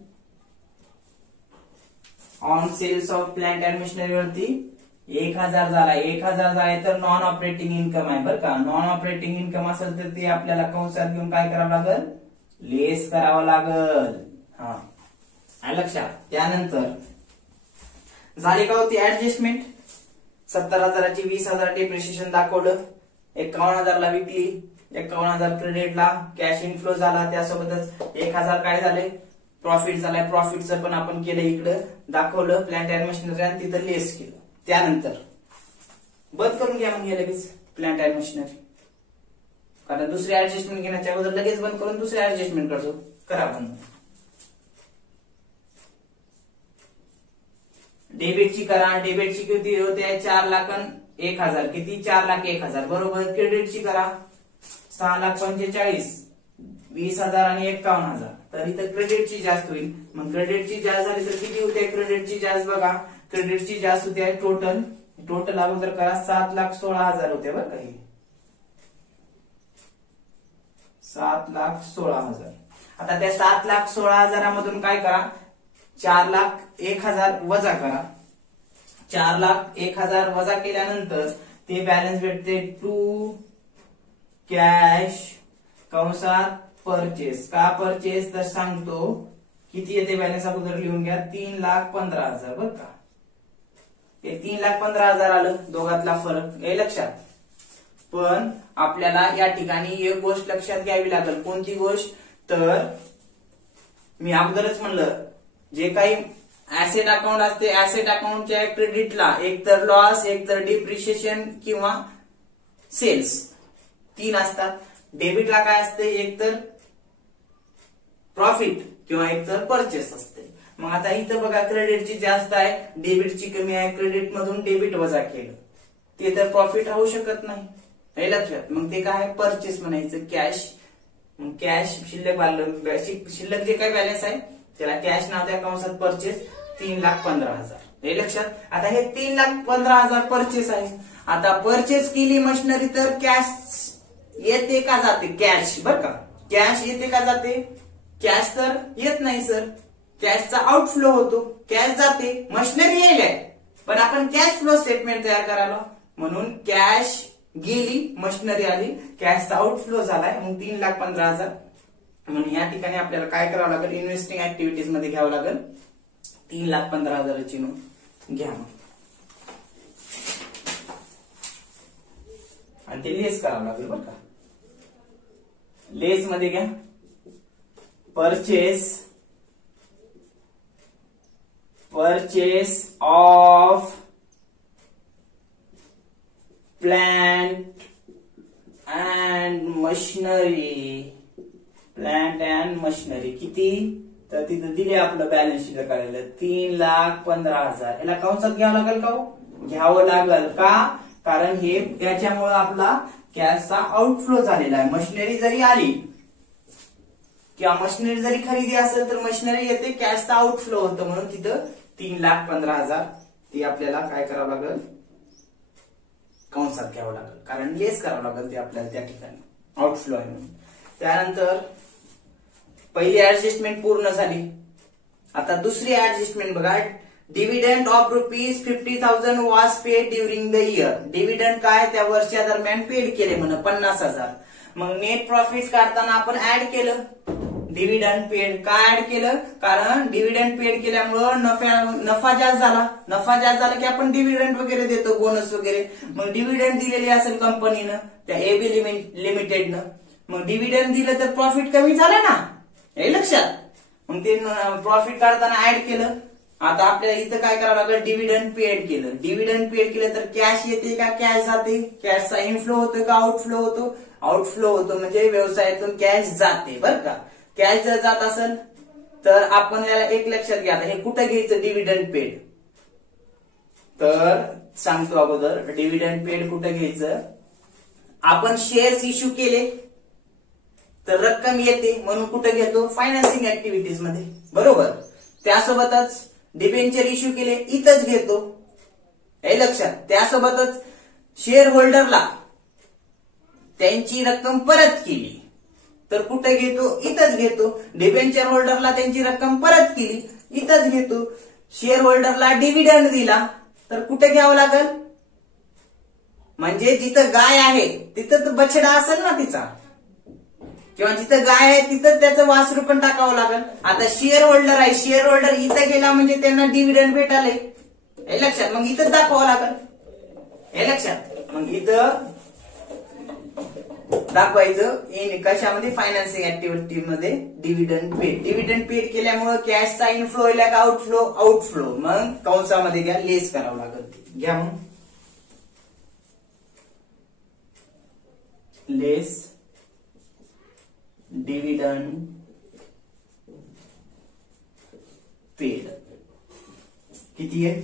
on sales of plant and machinery वरती 1000 झाला. 1000 झालाय तर नॉन ऑपरेटिंग इन्कम आहे. बरं का, नॉन ऑपरेटिंग इन्कम असेल तर ते आपल्याला कंसात घेऊन काय करावं लागेल, लेस करावं लागेल. हा लक्षात. त्यानंतर झाली का होती ऍडजस्टमेंट, 70,000ची 20,000 डिप्रिशिएशन दाखवलं, 51,000ला विकली, 51,000 क्रेडिटला कॅश इनफ्लो झाला, त्यासोबतच 1000 काय झाले प्रॉफिट झालाय. प्रॉफिटचं पण आपण केलं इकडं दाखवलं प्लांट अँड मशिनरी आणि तिथं लेस केलं. त्यानंतर बंद करून घ्या मग हे लगेच प्लांट अँड मशिनरी, कारण दुसरी ऍडजस्टमेंट घेण्याच्या अगोदर लगेच बंद करून दुसरी ऍडजस्टमेंट करतो. करा बंद. डेबिटची करा, डेबिटची किती होते 4,01,000, किती 4,01,000 बरोबर. क्रेडिटची करा 6,45,000, 20,000 आणि 51,000, तर इथं क्रेडिटची जास्त होईल. मग क्रेडिटची जास्त झाली तर किती होते क्रेडिटची जास्त, बघा क्रेडिटची जास्त होते टोटल अगोदर करा 7,16,000 होते. बरं का, 7,16,000. आता त्या 7,16,000 मधून काय करा, 4,01,000 वजा करा. 4,01,000 वजा केल्यानंतर ते बॅलन्स भेटते टू कॅश कंसात परचेस. का परचेस तर सांगतो किती येते बॅलन्स अगोदर लिहून घ्या, 3,15,000. बरं का, हे 3,15,000 आलं, दोघातला फरक हे लक्षात. पण आपल्याला या ठिकाणी एक गोष्ट लक्षात घ्यावी लागेल. कोणती गोष्ट, तर मी अगोदरच म्हणलं जे काही ऍसेट अकाउंट असते ऍसेट अकाउंटच्या क्रेडिटला एक तर लॉस, एक तर डिप्रिशिएशन किंवा सेल्स 3 असतात. डेबिटला काय असते, एक तर प्रॉफिट किंवा एक तर परचेस असते. मग आता इथं बघा क्रेडिटची जास्त आहे, डेबिटची कमी आहे, क्रेडिट मधून डेबिट वजा केलं ते तर प्रॉफिट होऊ शकत नाही हे लक्षात. मग ते काय परचेस म्हणायचं, कॅश. कॅश शिल्लक जे काही बॅलन्स आहे त्याला कॅश नाव त्या कंसात परचेस 3,15,000 हे लक्षात. आता हे 3,15,000 परचेस आहे. आता परचेस केली मशिनरी तर कॅश येते का जाते, कॅश. बरं का, कॅश येते का जाते, कॅश तर येत नाही सर, कॅशचा आउटफ्लो होतो, कॅश जाते, मशिनरी येईल पण आपण कॅश फ्लो स्टेटमेंट तयार करायला म्हणून कॅश गेली मशिनरी आली, कॅशचा आउटफ्लो झालाय, मग 3,15,000. म्हणून या ठिकाणी आपल्याला काय करावं लागेल, इन्व्हेस्टिंग ऍक्टिव्हिटीज मध्ये घ्यावं लागेल 3,15,000ची नोट घ्या आणि ते लेस करावं लागेल. बरं का, लेस मध्ये घ्या purchase of plant and machinery, plant and machinery किती, तर तिथं दिले आपलं बॅलन्स शीट काढलेलं 3,15,000. याला कंसात घ्यावं लागेल का हो? घ्यावं लागेल का? कारण हे याच्यामुळे आपला कॅशचा आउटफ्लो झालेला आहे. मशिनरी जरी आली किंवा मशिनरी जरी खरेदी असेल तर मशिनरी येते, कॅशचा आउटफ्लो होतं, म्हणून तिथं 3,15,000 ती आपल्याला काय करावं लागेल, कंसात घ्यावं लागेल, कारण लेस करावं लागेल ते आपल्याला त्या ठिकाणी आउटफ्लो आहे म्हणून. त्यानंतर पहिली ऍडजस्टमेंट पूर्ण झाली. आता दुसरी ऍडजस्टमेंट बघा. Dividend of ₹50,000 was paid during the year. Dividend काय, त्या वर्षा दरम्यान पेड केले म्हणून 50,000. मग नेट प्रॉफिट काढताना आपण ऍड केलं डिव्हिडंड पेड. काय ऍड केलं, कारण डिव्हिडंड पेड केल्यामुळं नफा जास्त झाला. नफा जास्त झाला की आपण डिव्हिडंड वगैरे देतो, बोनस वगैरे. मग डिव्हिडंड दिलेली असेल कंपनीनं, त्या एबी लिमिटेडनं, मग डिव्हिडंड दिलं तर प्रॉफिट कमी झालं ना, हे लक्षात. मग ते प्रॉफिट काढताना ऍड केलं. आता आपल्याला इथं काय करावं लागेल, डिव्हिडंड पेड केलं. डिव्हिडंड पेड केलं तर कॅश येते का कॅश जाते? कॅशचा इनफ्लो होतो का आउटफ्लो होतो? आउटफ्लो होतो, म्हणजे व्यवसायातून कॅश जाते बरं का. कॅश जर जात असेल तर आपण याला एक लक्षात घ्या. हे कुठं घ्यायचं डिव्हिडंड पेड, तर सांगतो अगोदर. डिव्हिडंड पेड कुठं घ्यायचं, आपण शेअर्स इश्यू केले तर रक्कम येते, म्हणून कुठं घेतो, फायनान्सिंग ऍक्टिव्हिटीज मध्ये, बरोबर. त्यासोबतच डिबेंचर इश्यू केले, इथंच घेतो, हे लक्षात. त्यासोबतच शेअर होल्डरला त्यांची रक्कम परत केली तर कुठे घेतो, इथंच घेतो. डिबेंचर होल्डरला त्यांची रक्कम परत केली, इथंच घेतो. शेअर होल्डरला डिव्हिडंड दिला तर कुठे घ्यावं लागेल, म्हणजे जिथं गाय आहे तिथं तर बछडा असेल ना तिचा, किंवा जिथं गाय आहे तिथं त्याचं वासरू पण टाकावं लागेल. आता शेअर होल्डर आहे, शेअर होल्डर इथं गेला म्हणजे त्यांना डिव्हिडंड भेटाले, हे लक्षात. मग इथंच दाखवावं लागेल, हे लक्षात. मग इथं दाखवायचं कशामध्ये, फायनान्सिंग ऍक्टिव्हिटी मध्ये डिव्हिडंड पेड. डिव्हिडंड पेड केल्यामुळे कॅशचा इनफ्लो होईल का आउटफ्लो, आउटफ्लो. मग कंसामध्ये घ्या, लेस करावं लागेल. घ्या मग लेस डिव्हिडंड पेड किती आहे,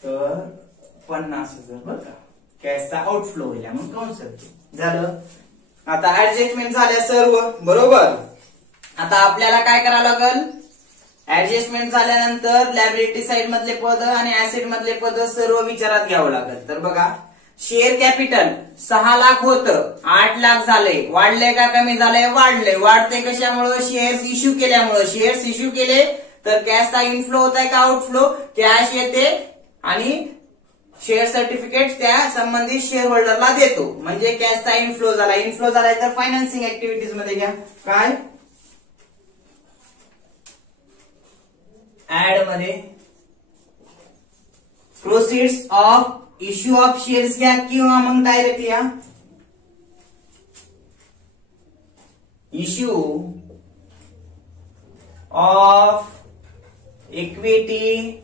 तर 50,000 बरं का. कॅशचा आउटफ्लो होईल मग कंसात झालं. आता ऍडजस्टमेंट झाल्या सर्व, बरोबर. आता आपल्याला काय करावं लागेल, ऍडजस्टमेंट झाल्यानंतर लॅबिलिटी साइड मधले पद आणि ऍसेट मधले पद सर्व विचारात घ्यावं लागेल. तर बघा, शेअर कॅपिटल 6 लाख होतं, 8 लाख झाले. वाढले का कमी झाले, वाढले. वाढते कशामुळे, शेअर्स इश्यू केल्यामुळे. शेअर्स इश्यू केले तर कॅशचा इनफ्लो होत आहे का आउटफ्लो, कॅश येते आणि शेअर सर्टिफिकेट त्या संबंधित शेअर होल्डरला देतो, म्हणजे कॅशचा इनफ्लो झाला. इनफ्लो झालाय तर फायनान्सिंग ऍक्टिव्हिटीज मध्ये घ्या. काय, ऍड मध्ये proceeds of issue of shares घ्या, किंवा मग डायरेक्ट या इश्यू ऑफ इक्विटी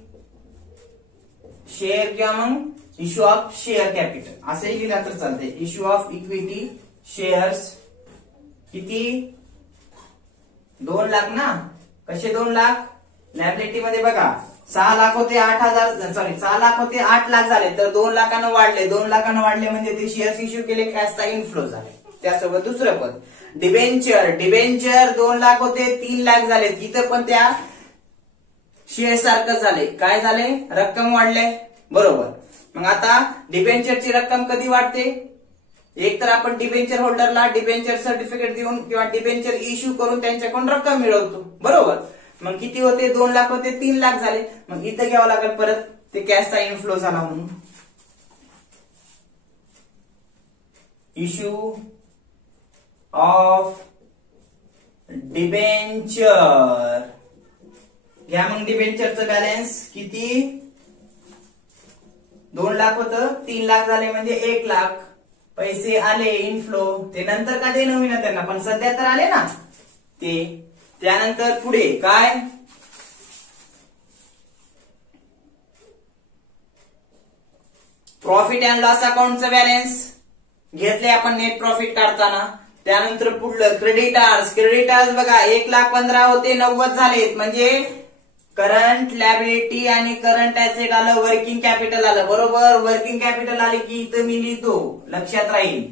शेअर, किंवा मग इश्यू ऑफ शेअर कॅपिटल असंही लिहिलं तर चालते. इश्यू ऑफ इक्विटी शेअर्स किती, 2 लाख ना. कसे 2 लाख, लॅबिलिटी मध्ये बघा 6 लाख होते, 6 लाख होते, 8 लाख झाले, तर 2 लाखांना वाढले. 2 लाखांना वाढले म्हणजे ते शेअर्स इश्यू केले, कॅशचा इनफ्लो झाले. त्यासोबत दुसरं पद डिबेंचर. डिबेंचर 2 लाख होते, 3 लाख झाले. इथं पण त्या शेअर सारखं झाले. काय झाले, रक्कम वाढले, बरोबर. मग आता डिबेंचरची रक्कम कधी वाढते, एक तर आपण डिबेंचर होल्डरला डिबेंचर सर्टिफिकेट देऊन किंवा डिबेंचर इश्यू करून त्यांच्याकडून रक्कम मिळवतो, बरोबर. मग किती होते, 2 लाख होते, 3 लाख झाले. मग इथं घ्यावं लागेल परत, ते कॅशचा इनफ्लो झाला म्हणून. इश्यू ऑफ डिबेंचर घ्या. मग डिबेंचरचं बॅलन्स किती, 2 लाख होतं, 3 लाख झाले म्हणजे 1 लाख. पैसे आले इनफ्लो, ते नंतर का देणं होईना त्यांना, पण सध्या तर आले ना ते. त्यानंतर पुढे काय, प्रॉफिट अँड लॉस अकाउंटचं बॅलन्स घेतले आपण नेट प्रॉफिट काढताना. त्यानंतर पुढलं क्रेडिटार्स. क्रेडिटार्स बघा 1,15,000 होते 90 झालेत, म्हणजे करंट लॅबिलिटी आणि करंट ऍसेट आलं, वर्किंग कॅपिटल आलं. बरोबर, वर्किंग कॅपिटल आले की इथं मी लिहितो, लक्षात राहील.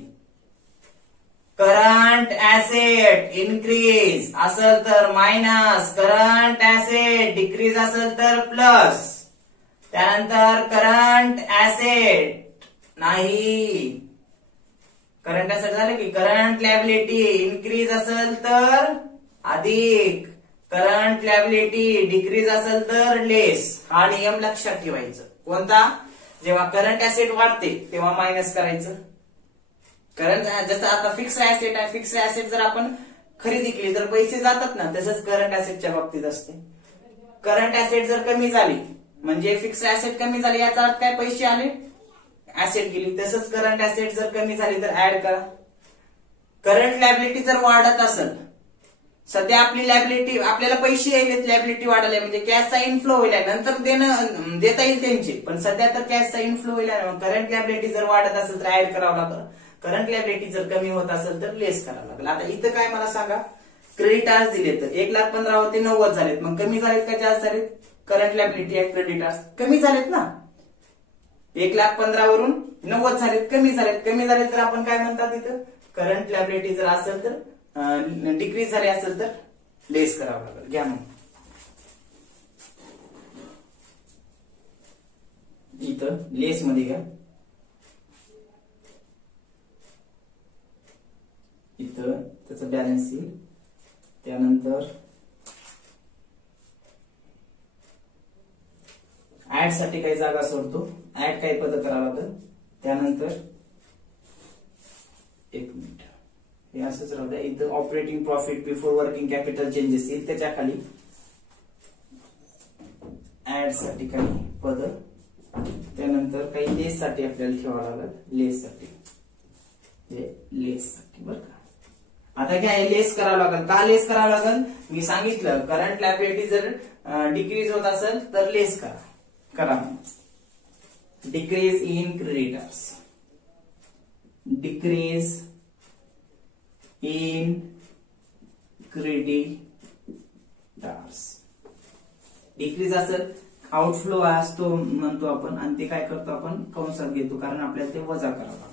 करंट ऍसेट इन्क्रीज असेल तर मायनस, करंट ऍसेट डिक्रीज असेल तर प्लस. त्यानंतर करंट ऍसेट नाही, करंट ऍसेट झाले की करंट लॅबिलिटी इन्क्रीज असेल तर अधिक, करंट लॅबिलिटी डिक्रीज असेल तर लेस. हा नियम लक्षात ठेवायचा. कोणता? जेव्हा करंट ऍसेट वाढते तेव्हा मायनस करायचं. करंट जसं आता फिक्स ऍसेट आहे, फिक्स ऍसेट जर आपण खरेदी केली तर पैसे जातात ना, तसंच करंट ऍसेटच्या बाबतीत असते. करंट ऍसेट जर कमी झाली म्हणजे फिक्स ऍसेट कमी झाली, याचा अर्थ काय? पैसे आले, ऍसेट गेली. तसंच करंट ऍसेट जर कमी झाली तर ऍड करा. करंट लॅबिलिटी जर वाढत असेल, सध्या आपली लॅबिलिटी, आपल्याला पैसे यायलेत, लॅबिलिटी वाढायला म्हणजे कॅशचा इनफ्लो होईल, नंतर देता येईल त्यांचे, पण सध्या तर कॅशचा इनफ्लो होईल. करंट लॅबिलिटी जर वाढत असेल तर ऍड करावं लागेल, करंट लॅबिलिटी जर कमी होत असेल तर लेस करावं लागेल. आता इथं काय मला सांगा, क्रेडिटार्स दिले तर 1,15,000 होते 90 झालेत, मग कमी झालेत का जास्त झालेत? करंट लॅबिलिटी आणि क्रेडिटार्स कमी झालेत ना, 1,15,000 वरून 90 झालेत, कमी झालेत. कमी झालेत तर आपण काय म्हणतात इथं? करंट लॅबिलिटी जर असेल तर डिक्रीज झाले असेल तर लेस करावं लागेल. घ्या मग इथं लेस मध्ये घ्या, इथं त्याचं बॅलन्स येईल. त्यानंतर ऍड साठी काही जागा सोडतो, ऍड काही पद करावं लागेल. त्यानंतर एक मिनिट, हे असंच राहू द्या. इथं operating profit before working capital changes येईल, त्याच्या खाली ऍड साठी काही पद, त्यानंतर काही लेस साठी आपल्याला ठेवावं लागेल, लेस साठी, लेस साठी बरं का. आता काय लेस करावं लागेल. का लेस करावं लागेल? मी सांगितलं, करंट लॅबिलिटी जर डिक्रीज होत असेल तर लेस करा. Decrease in creditors, decrease in creditors. Decrease असेल, आउटफ्लो असतो म्हणतो आपण, आणि ते काय करतो आपण कंसात घेतो, कारण आपल्याला ते वजा करावं लागतं.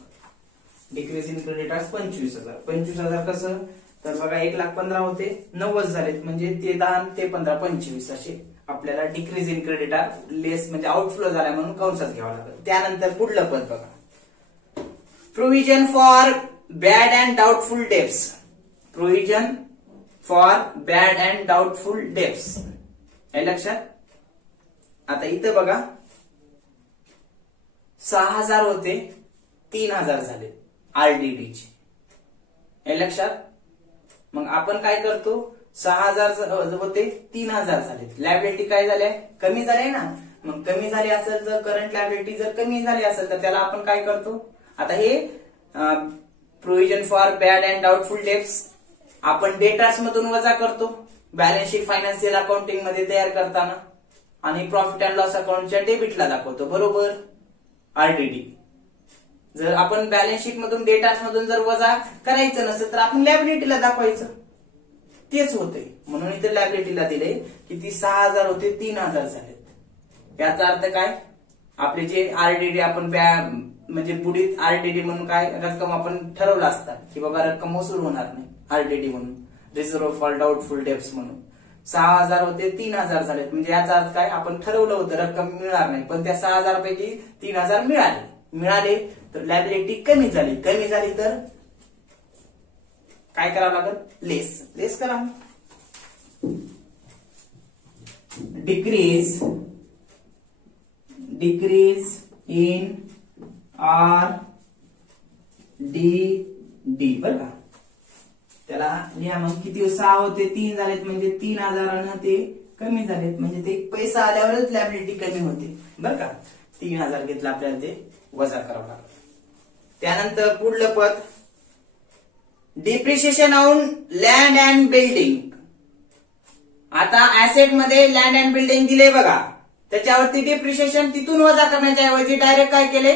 Decrease in creditors 25,000. 25,000 कसं? तर बघा 1,15,000 होते 90 झालेत, म्हणजे ते 10 ते 15 25 असे आपल्याला डिक्रीज इन क्रेडिटर लेस म्हणजे आउटफ्लो झाला म्हणून कंसात घ्यावं लागेल. त्यानंतर पुढलं पद बघा, provision for bad and doubtful debts. Provision for bad and doubtful debts, हे लक्षात. आता इथं बघा 6,000 होते 3,000 झाले आरडीडीचे, हे लक्षात. मग आपण काय करतो, 6,000 होते 3,000 झाले, लॅबिलिटी काय झाल्या? कमी झाले ना. मग कमी झाली असेल तर करंट लॅबिलिटी जर कमी झाली असेल तर त्याला आपण काय करतो, आता हे provision for bad and doubtful debts आपण डेटर्स मधून वजा करतो, बॅलन्स शीट फायनान्शियल अकाउंटिंग मध्ये तयार करताना, आणि प्रॉफिट अँड लॉस अकाउंटच्या डेबिटला दाखवतो. बरोबर, आरडीडी. जर आपण बॅलन्स शीट मधून डेटास मधून जर वजा करायचं नसेल तर आपण लॅबिलिटीला दाखवायचं, तेच होते. म्हणून इथे लॅबिलिटीला दिले की ती 6,000 होते 3,000 झालेत. याचा अर्थ काय, आपले जे आरडीडी आपण म्हणजे बुडीत आरडीडी म्हणून काय रक्कम आपण ठरवलं असतात की बाबा रक्कम वसूल होणार नाही, आरडीडी म्हणून, रिझर्व्ह फॉर डाऊटफुल डेब्ट्स म्हणून 6,000 होते 3,000 झालेत. म्हणजे याचा अर्थ काय, आपण ठरवलं होतं रक्कम मिळणार नाही, पण त्या 6,000 पैकी 3,000 मिळाले तर लॅबिलिटी कमी झाली. कमी झाली तर काय करावं लागेल? लेस करा. डिक्रीज इन आरडीडी बरं का. त्याला लिहा मग, किती 6 होते 3 झालेत, म्हणजे 3,000 ते कमी झालेत, म्हणजे ते पैसा आल्यावरच लॅबिलिटी कमी होते बरं का. 3,000 घेतलं, आपल्याला ते वजा करावं लागलं. त्यानंतर पुढलं पद, depreciation on land and building. आता ऍसेट मध्ये लँड अँड बिल्डिंग दिले बघा, त्याच्यावरती डिप्रिशिएशन तिथून वजा करण्याच्या ऐवजी डायरेक्ट काय केले,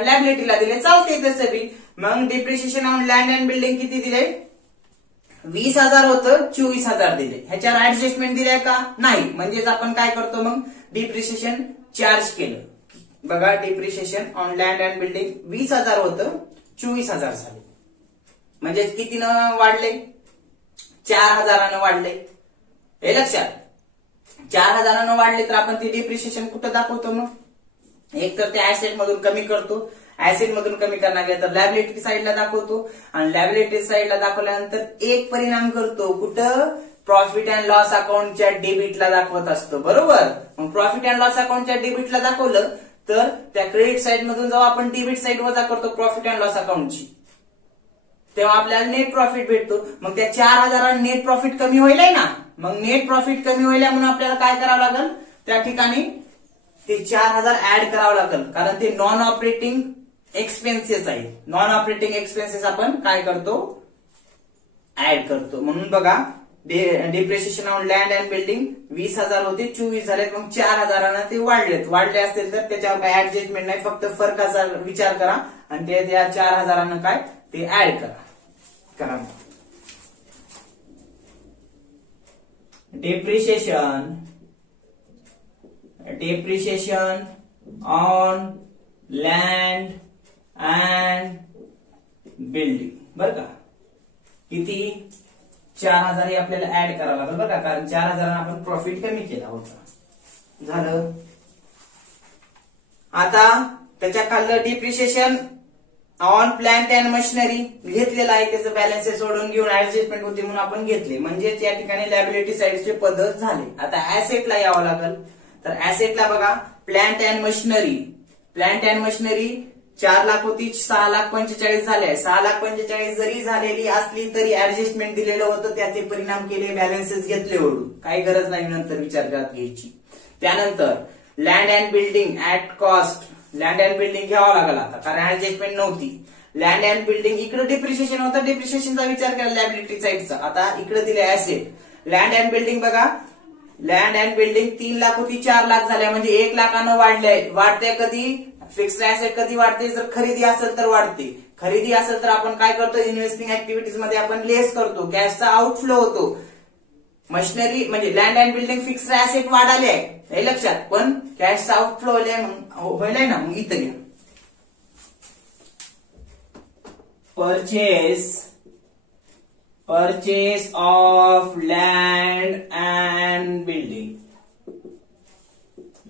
लॅबिलिटीला दिले. चालते तसं बी, मग depreciation on land and building किती दिले? 20,000 होतं, 24,000 दिले. ह्याच्यावर ऍडजस्टमेंट दिलाय का? नाही. म्हणजेच आपण काय करतो मग डिप्रिशिएशन चार्ज केलं. बघा depreciation on land and building 20,000 होतं, 24,000 झाले. म्हणजेच कितीनं वाढले? 4,000 वाढले. हे लक्षात. 4,000 वाढले तर आपण ते डिप्रिशिएशन कुठं दाखवतो मग? एक तर त्या ऍसेट मधून कमी करतो. ऍसेट मधून कमी करणार गेलं तर लॅबिलिटी साईडला दाखवतो आणि लॅबिलिटी साईडला दाखवल्यानंतर एक परिणाम करतो कुठं? प्रॉफिट अँड लॉस अकाउंटच्या डेबिटला दाखवत असतो. बरोबर. मग प्रॉफिट अँड लॉस अकाउंटच्या डेबिटला दाखवलं तर त्या क्रेडिट साईड मधून जेव्हा आपण डेबिट साईड वजा करतो प्रॉफिट अँड लॉस अकाउंटची, तेव्हा आपल्याला नेट प्रॉफिट भेटतो. मग त्या 4,000 नेट प्रॉफिट कमी होईल ना. मग नेट प्रॉफिट कमी होईल म्हणून आपल्याला काय करावं लागेल? त्या ठिकाणी ते 4,000 ऍड करावं लागेल, कारण ते नॉन ऑपरेटिंग एक्सपेन्सेस आहे. नॉन ऑपरेटिंग एक्सपेन्सेस आपण काय करतो? ऍड करतो. म्हणून बघा depreciation on land and building 20,000 होते, 24 झालेत. मग 4,000 ते वाढले असतील तर त्याच्यावर काय ऍडजस्टमेंट नाही, फक्त फरकाचा विचार करा आणि ते त्या 4,000 काय ते ऍड करा. depreciation on land and building बर का किती? 4,000 हे आपल्याला ऍड करावं लागेल बरं का, कारण 4,000 आपण प्रॉफिट कमी केला होता. झालं. आता त्याच्या खाल्लं depreciation on plant and machinery घेतलेलं आहे, त्याचं बॅलन्स सोडून घेऊन ऍडजस्टमेंट होती म्हणून आपण घेतले. म्हणजेच या ठिकाणी लॅबिलिटी साईडचे पद झाले. आता ऍसेटला यावं लागेल. तर ऍसेटला बघा plant and machinery. Plant and machinery 4 lakh होती, 6,45,000 झाले. 6,45,000 जरी झालेली असली तरी ऍडजस्टमेंट दिलेलं होतं, त्याचे परिणाम केले, बॅलन्सेस घेतले ओढून. काही गरज नाही नंतर विचार करत घ्यायची. त्यानंतर land and building at cost. Land and building घ्यावं लागला आता, कारण ऍडजस्टमेंट नव्हती. लँड अँड बिल्डिंग इकडे डिप्रिशिएशन होतं, डिप्रिशिएशनचा विचार केला लॅबिलिटी साईडचा. आता इकडे दिले ऍसेट. लँड अँड बिल्डिंग बघा, लँड अँड बिल्डिंग 3 लाख होती, 4 लाख झाल्या, म्हणजे 1 लाखानं वाढलंय. वाढते कधी? फिक्स्ड ऍसेट कधी वाढते? जर खरेदी असेल तर वाढते. खरेदी असेल तर आपण काय करतो? इन्व्हेस्टिंग ऍक्टिव्हिटीज मध्ये आपण लेस करतो, कॅशचा आउटफ्लो होतो. मशिनरी म्हणजे land and building fixed asset वाढाले आहे हे लक्षात, पण कॅशचा आउटफ्लो होईल ना. मग इथं घ्या purchase of land and building.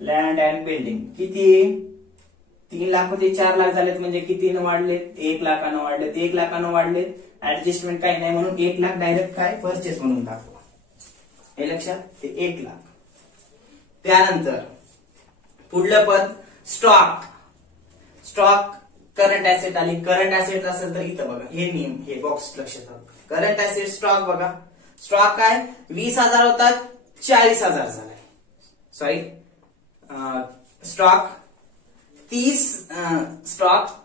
Land and building किती? 3 लाख होते, 4 लाख झालेत, म्हणजे कितीनं वाढलेत? 1 लाखानं वाढलेत. 1 लाखानं वाढलेत, ऍडजस्टमेंट काही नाही म्हणून 1 लाख डायरेक्ट काय परचेस म्हणून दाखवा. हे लक्षात. ते 1 लाख. त्यानंतर पुढलं पद स्टॉक. स्टॉक करंट ऍसेट आली. करंट ऍसेट असेल तर इथं बघा हे नियम, हे बॉक्स लक्षात आलं. करंट ऍसेट स्टॉक बघा. स्टॉक काय 20,000 होता, 40,000 झालाय. सॉरी स्टॉक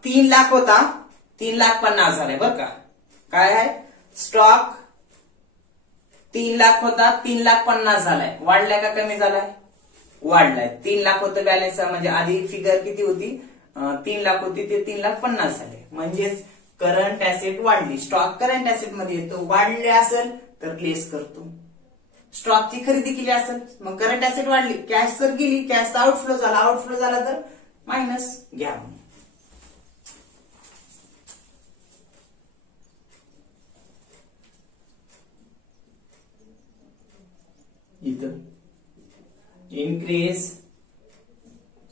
3 लाख होता, 3,50,000 झालाय बरं का. काय आहे? स्टॉक 3 लाख होता, 3,50,000 झालाय. वाढलाय का कमी झालाय? वाढलाय. 3 लाख होतं बॅलन्स, म्हणजे आधी फिगर किती होती? 3 लाख होती, ते 3,50,000 झाले. म्हणजेच करंट ऍसेट वाढली. स्टॉक करंट ऍसेट मध्ये येतो. वाढले असेल तर लेस करतो. स्टॉकची खरेदी केली असेल मग करंट ऍसेट वाढली. कॅश तर गेली, कॅशचा आउटफ्लो झाला. आउटफ्लो झाला तर मायनस घ्या. इथं इनक्रीज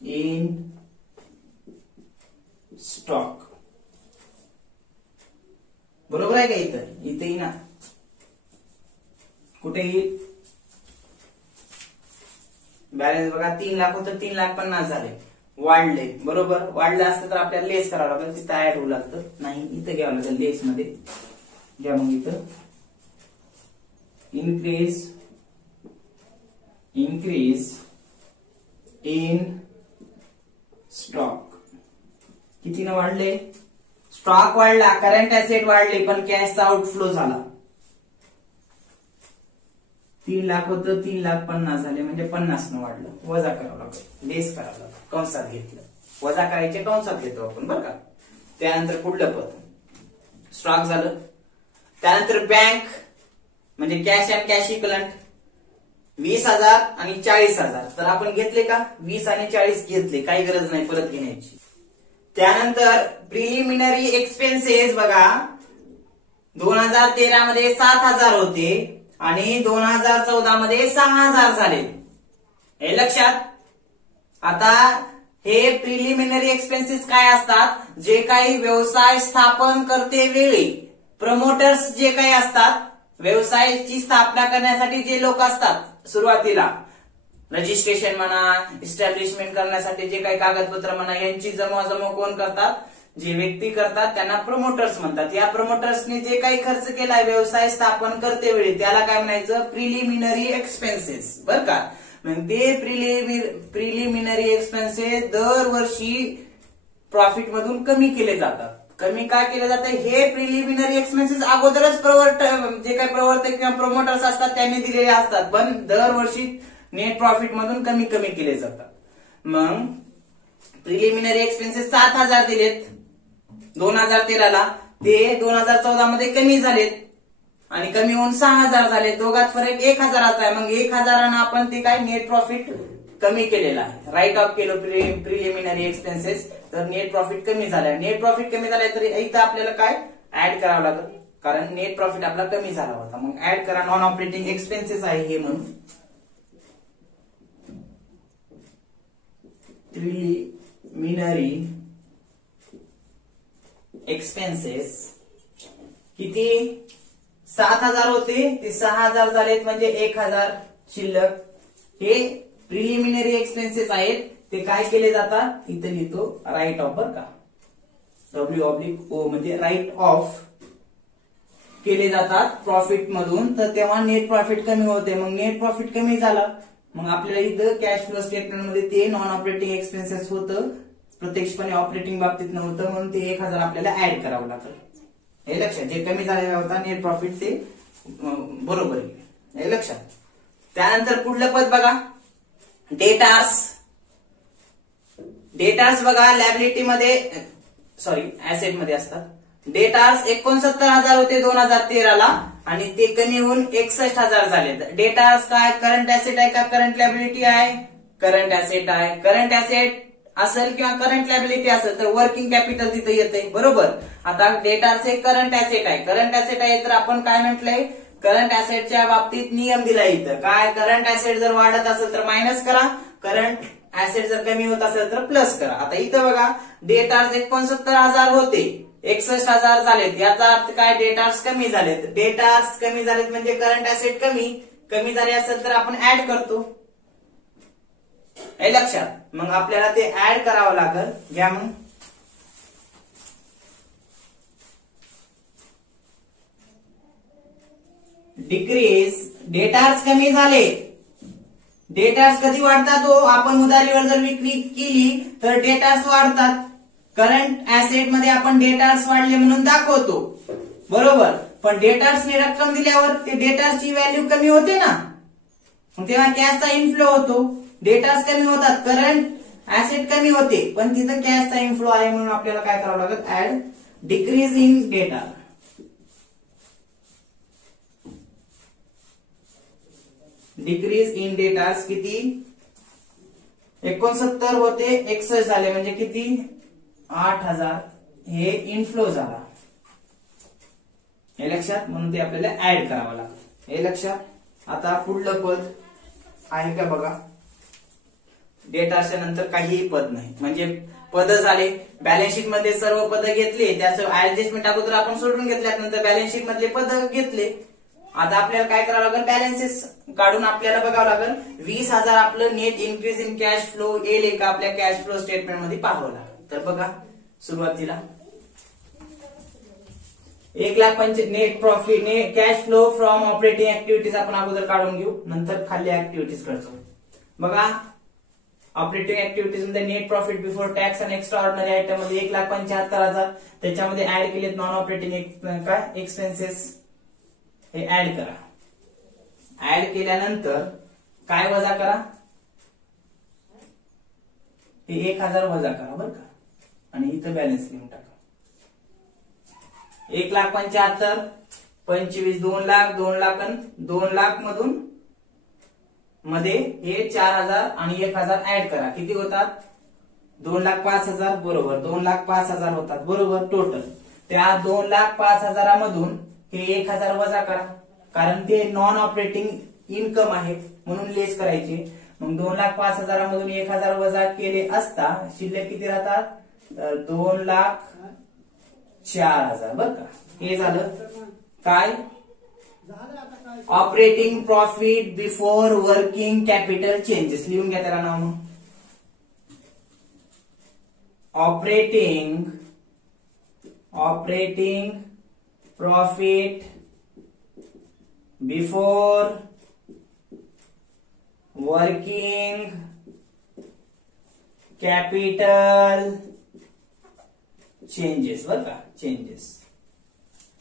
इन स्टॉक बरोबर आहे का? इथं ना कुठे येईल? बॅलन्स बघा 3 लाख होतं, 3,50,000 झाले. वाढले बरोबर. वाढलं असतं तर आपल्याला लेस करावं लागेल, तिथं ऍड होऊ लागतं. नाही इथं घ्यावं लागेल लेस मध्ये. घ्या मग इथं इनक्रीज इन स्टॉक. कितीनं वाढले? स्टॉक वाढला, करंट ऍसेट वाढले, पण कॅशचा आउटफ्लो झाला. 3 लाख होतं, 3,50,000 झाले, म्हणजे 50 वाढलं. वजा करावं लागलं, लेस करावं लागलं. कंसात घेतलं. वजा करायचे कंसात घेतो आपण बरं का. त्यानंतर पुढलं पद स्टॉक झालं. त्यानंतर बँक म्हणजे कॅश अँड कॅश इक्वलंट 20,000 आणि 40,000. तर आपण घेतले का? 20 आणि 40 घेतले, काही गरज नाही परत घेण्याची. त्यानंतर प्रिलिमिनरी एक्सपेन्सेस बघा 2013 मध्ये 7,000 होते आणि 2014 मध्ये 6,000 झाले. हे लक्षात. आता हे प्रिलिमिनरी एक्सपेन्सेस काय असतात? जे काही व्यवसाय स्थापन करते वेळी प्रमोटर्स जे काही असतात, व्यवसायाची स्थापना करण्यासाठी जे लोक असतात सुरुवातीला, रजिस्ट्रेशन म्हणा, इस्टॅब्लिशमेंट करण्यासाठी जे काही कागदपत्र म्हणा, यांची जमवाजमव कोण करतात? जे व्यक्ती करतात त्यांना प्रमोटर्स म्हणतात. या प्रमोटर्सने जे काही खर्च केलाय व्यवसाय स्थापन करते वेळी त्याला काय म्हणायचं? Preliminary expenses. बर का? मग ते प्रिलिमिनरी एक्सपेन्सेस दरवर्षी प्रॉफिट मधून कमी केले जातात. कमी काय केले जाते? हे प्रिलिमिनरी एक्सपेन्सेस अगोदरच जे काही प्रवर्तक किंवा प्रमोटर्स असतात त्यांनी दिलेले असतात, पण दरवर्षी नेट प्रॉफिट मधून कमी केले जातात. मग प्रिलिमिनरी एक्सपेन्सेस 7,000 दिलेत 2013 ला, ते 2014 मध्ये कमी झालेत आणि कमी होऊन 6,000 झाले. दोघात फरक 1,000चा आहे. मग 1,000 आपण ते काय नेट प्रॉफिट कमी केलेला आहे, राईट ऑफ केलं प्रिलिमिनरी एक्सपेन्सेस, तर नेट प्रॉफिट कमी झालाय. नेट प्रॉफिट कमी झालाय तर इथं आपल्याला काय ऍड करावं लागतं, कारण नेट प्रॉफिट आपला कमी झाला होता. मग ऍड करा, नॉन ऑपरेटिंग एक्सपेन्सेस आहे हे म्हणून. प्रिलिमिनरी एक्सपेन्सेस किती? 7,000 होते, ते 6,000 झालेत म्हणजे 1,000 शिल्लक. हे प्रिलिमिनरी एक्सपेन्सेस आहेत, ते काय केले जातात? इथं लिहितो राईट ऑफ. बर का? WO म्हणजे राईट ऑफ केले जातात प्रॉफिट मधून. तर तेव्हा नेट प्रॉफिट कमी होते. मग नेट प्रॉफिट कमी झालं, मग आपल्याला इथं कॅश फ्लो स्टेटमेंट मध्ये ते नॉन ऑपरेटिंग एक्सपेन्सेस होतं, प्रत्यक्षपणे ऑपरेटिंग बाबतीत नव्हतं, म्हणून ते 1,000 आपल्याला ऍड करावं लागतं. हे लक्षात. जे कमी झालेला होता नेट प्रॉफिट ते बरोबर आहे, हे लक्षात. त्यानंतर पुढलं पद बघा, डेटार्स. डेटार्स बघा लॅबिलिटी मध्ये ऍसेट मध्ये असतात. डेटार्स 69,000 होते 2013 ला आणि ते कमी होऊन 61,000 झाले. डेटार्स काय? करंट ऍसेट आहे का करंट लॅबिलिटी आहे? करंट ऍसेट आहे. करंट ऍसेट असेल किंवा करंट लॅबिलिटी असेल तर वर्किंग कॅपिटल तिथे येते, बरोबर. आता डेटार्स एक करंट ऍसेट आहे. करंट ऍसेट आहे तर आपण काय म्हटलंय? करंट ऍसेटच्या बाबतीत नियम दिलाय इथं काय? करंट ऍसेट जर वाढत असेल तर मायनस करा, करंट ऍसेट जर कमी होत असेल तर प्लस करा. आता इथं बघा डेटार्स 69,000 होते, 61,000 झालेत. याचा अर्थ काय? डेटार्स कमी झालेत. डेटार्स कमी झालेत म्हणजे करंट ऍसेट कमी झाले असेल तर आपण ऍड करतो, हे लक्षात. मग आपल्याला ते ऍड करावं लागेल. घ्या मग. डिक्रीज. डेटार्स कमी झाले. डेटार्स कधी वाढतात? हो, आपण उधारीवर जर विक्री केली तर डेटार्स वाढतात. करंट ऍसेट मध्ये आपण डेटार्स वाढले म्हणून दाखवतो, बरोबर. पण डेटार्सने रक्कम दिल्यावर ते डेटार्सची व्हॅल्यू कमी होते ना, मग तेव्हा कॅशचा इनफ्लो होतो. डेटार्स कमी होतात, करंट ऍसेट कमी होते, पण तिथं कॅशचा इनफ्लो आहे म्हणून आपल्याला काय करावं लागेल? ऍड. डिक्रीज इन डेटा. डिक्रीज इन डेटार्स किती? 69 होते 61 झाले म्हणजे किती? 8,000. हे इनफ्लो झाला, हे लक्षात. म्हणून ते आपल्याला ऍड करावं लागेल, हे लक्षात. आता पुढलं पद आहे का बघा. डेटार्सच्या नंतर काहीही पद नाही, म्हणजे पद झाले. बॅलन्स शीट मध्ये सर्व पद घेतले, त्याचं ऍडजस्टमेंट अगोदर आपण सोडून घेतल्यानंतर बॅलन्स शीट मधले पद घेतले. आता आपल्याला काय करावं लागेल? बॅलन्सेस काढून आपल्याला बघावं लागेल 20,000 आपलं net increase in cash flow येईल का आपल्या कॅश फ्लो स्टेटमेंट मध्ये पाहावं लागेल. तर बघा सुरुवातीला 1,25,000 net profit cash flow from operating activities आपण अगोदर काढून घेऊ, नंतर खाली ऍक्टिव्हिटीज करतो. बघा ऑपरेटिंग ऍक्टिव्हिटीज मध्ये नेट प्रॉफिट बिफोर टॅक्स आणि एक्स्ट्रा ऑर्डिनरी आयटम मध्ये 1,75,000. त्याच्यामध्ये ऍड केलेत नॉन ऑपरेटिंग काय एक्सपेन्सेस, हे ऍड करा. ऍड केल्यानंतर काय वजा करा? हे 1,000 वजा करा, बरं का. आणि इथं बॅलन्स लिहून टाका. 1,75,000, 25, 2,00,000, 2,00,000 2,00,000 मधून मध्ये हे 4,000 आणि 1,000 ऍड करा. किती होतात? 2,05,000. बरोबर, 2,05,000 होतात. बरोबर. टोटल त्या 2,05,000 मधून हे 1,000 वजा करा, कारण ते नॉन ऑपरेटिंग इन्कम आहे म्हणून लेस करायचे. मग 2,05,000 मधून 1,000 वजा केले असता शिल्लक किती राहतात? 2,04,000. बरं का. हे झालं काय? Operating profit before working capital changes. लिहून घ्या त्याला नाव. Operating profit before working capital changes. बरं का. चेंजेस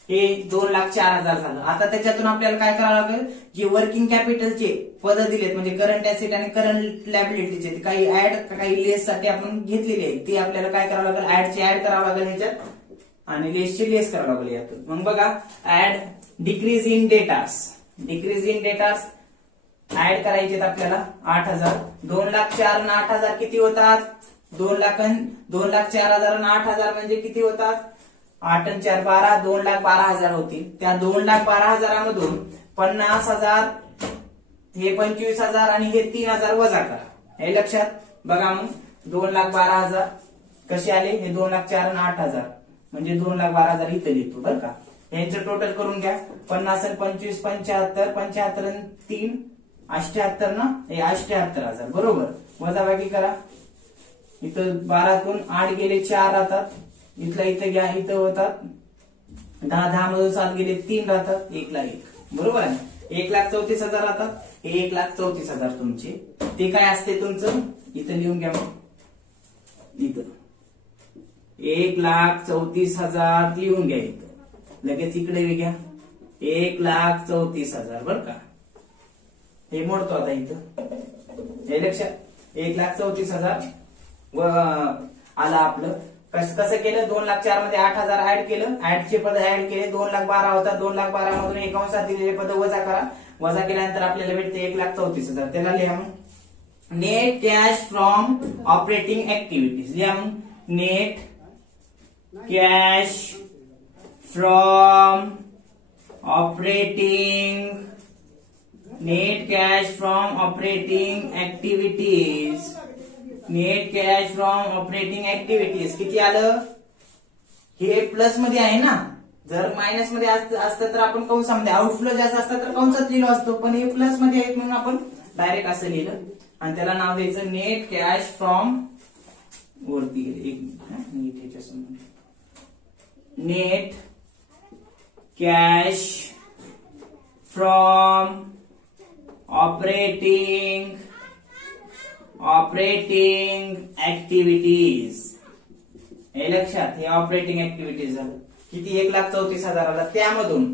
हे 2,04,000 झालं. आता त्याच्यातून आपल्याला काय करावं लागेल? जे वर्किंग कॅपिटलचे पद दिलेत म्हणजे करंट ऍसेट आणि करंट लायबिलिटीचे काही ऍड काही लेस साठी आपण घेतलेले आहेत, ते आपल्याला काय करावं लागेल? ऍडचे ऍड करावं लागेल ह्याच्यात आणि लेसचे लेस करावं लागेल यातून. मग बघा, add decrease in debtors. Decrease in debtors add करायचे आपल्याला 8,000. 2,04,000 आणि 8,000 किती होतात? 2,04,000 आणि 8,000 म्हणजे किती होतात? 8 आणि 4 12, 2,12,000 होतील. त्या 2,12,000 मधून 50,000 हे 25,000 आणि हे 3,000 वजा करा. हे लक्षात बघा. मग 2,12,000 कसे आले? हे 2,04,000 आणि 8,000 म्हणजे 2,12,000 इथं लिहितो. बरं का. यांचं टोटल करून घ्या. 50 आणि 25 75, 75 आणि 3 78 ना, हे 78,000. बरोबर. वजाबाकी करा. इथं 12तून 8 गेले 4 राहतात. इथला इथं घ्या, इथं होतात 10, 10 मधून 7 गेले 3 राहतात. 1,01,000. बरोबर आहे. 1,34,000 राहतात. हे 1,34,000 तुमचे. ते काय असते तुमचं? इथं लिहून घ्या. मग इथं 1,34,000 लिहून घ्या. इथं लगेच इकडे घ्या 1,34,000. बरं का. हे मोडतो आता इथं. हे लक्षात. 1,34,000 आला आपलं. कसं केलं? 2,04,000 मध्ये 8,000 ऍड केलं. ऍडचे पद ऍड केले. 2,12,000 होता. 2,12,000 मधून 1,000 दिलेले पद वजा करा. वजा केल्यानंतर आपल्याला भेटते 1,34,000. त्याला लिहा मग net cash from operating activities. लिहा मग net cash from operating activities. Net cash from operating activities किती आलं? हे प्लस मध्ये आहे ना. जर मायनस मध्ये असतं तर आपण कंसामध्ये, आउटफ्लो जास्त असतं तर कंसात लिहिलो असतो, पण हे प्लस मध्ये आहे म्हणून आपण डायरेक्ट असं लिहिलं आणि त्याला नाव द्यायचं नेट कॅश फ्रॉम वरती net cash from operating activities. हे लक्षात. हे ऑपरेटिंग ऍक्टिव्हिटीज झालं. किती? 1,34,000 आला. त्यामधून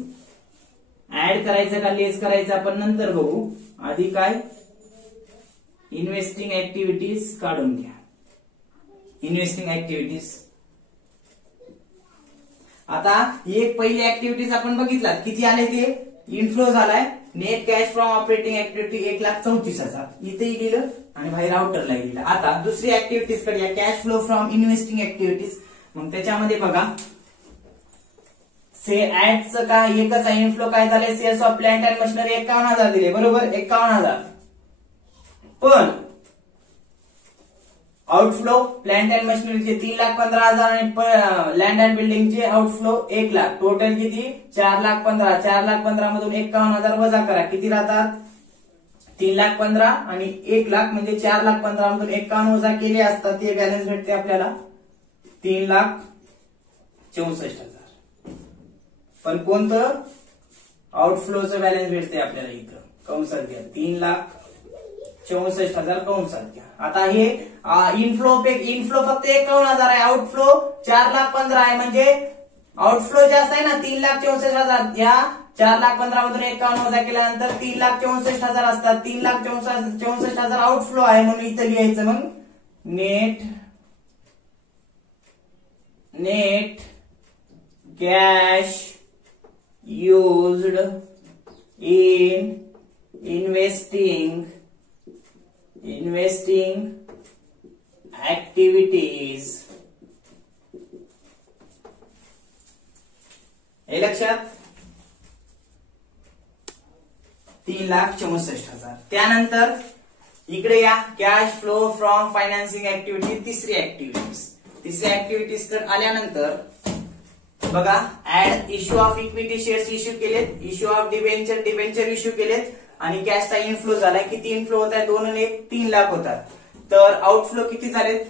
ऍड करायचं का लेस करायचं आपण नंतर बघू. आधी काय? इन्व्हेस्टिंग ऍक्टिव्हिटीज काढून घ्या. Investing activities. आता एक पहिली ऍक्टिव्हिटीज आपण बघितला. किती आले ते? इनफ्लो झालाय. Net cash from operating activity 1,34,000 इथेही लिहिलं आणि बाहेर आउटरला लिहिलं. आता दुसरी ऍक्टिव्हिटीज कडे या. Cash flow from investing activities. मग त्याच्यामध्ये बघा से ऍडचं काय एकच आहे. इनफ्लो काय झाले? Sales of plant and machinery 51,000 दिले. बरोबर. 51,000. पण आउटफ्लो प्लांट अँड मशिनरीचे 3,15,000 आणि लँड अँड बिल्डिंगचे आउटफ्लो 1,00,000. टोटल किती? 4,15,000. 4,15,000 मधून 51,000 वजा करा. किती राहतात? 3,15,000 आणि 1,00,000 म्हणजे 4,15,000 मधून 51 वजा केले असतात ते बॅलन्स भेटते आपल्याला 3,64,000. पण कोणतं? आउटफ्लोचं बॅलन्स भेटते आपल्याला इथं कंसात घ्या 3,64,000 कंसात घ्या. आता हे इनफ्लो फक्त 51,000 आहे. आउटफ्लो 4,15,000 आहे. म्हणजे आउटफ्लो जास्त आहे ना 3,64,000. या 4,15,000 मधून 51 वजा केल्यानंतर 3,64,000 असतात. 3,64,000 आउटफ्लो आहे म्हणून इथं लिहायचं मग net cash used in investing activities. हे लक्षात 3,64,000. त्यानंतर इकडे या cash flow from financing activity तिसरी ऍक्टिव्हिटीज कडे आल्यानंतर बघा add issue of equity shares issue केलेत, इश्यू ऑफ डिबेंचर इश्यू केलेत आणि कॅशचा इनफ्लो झालाय. किती इनफ्लो होत आहे? 2 आणि 1 3 लाख होतात. तर आउटफ्लो किती झालेत?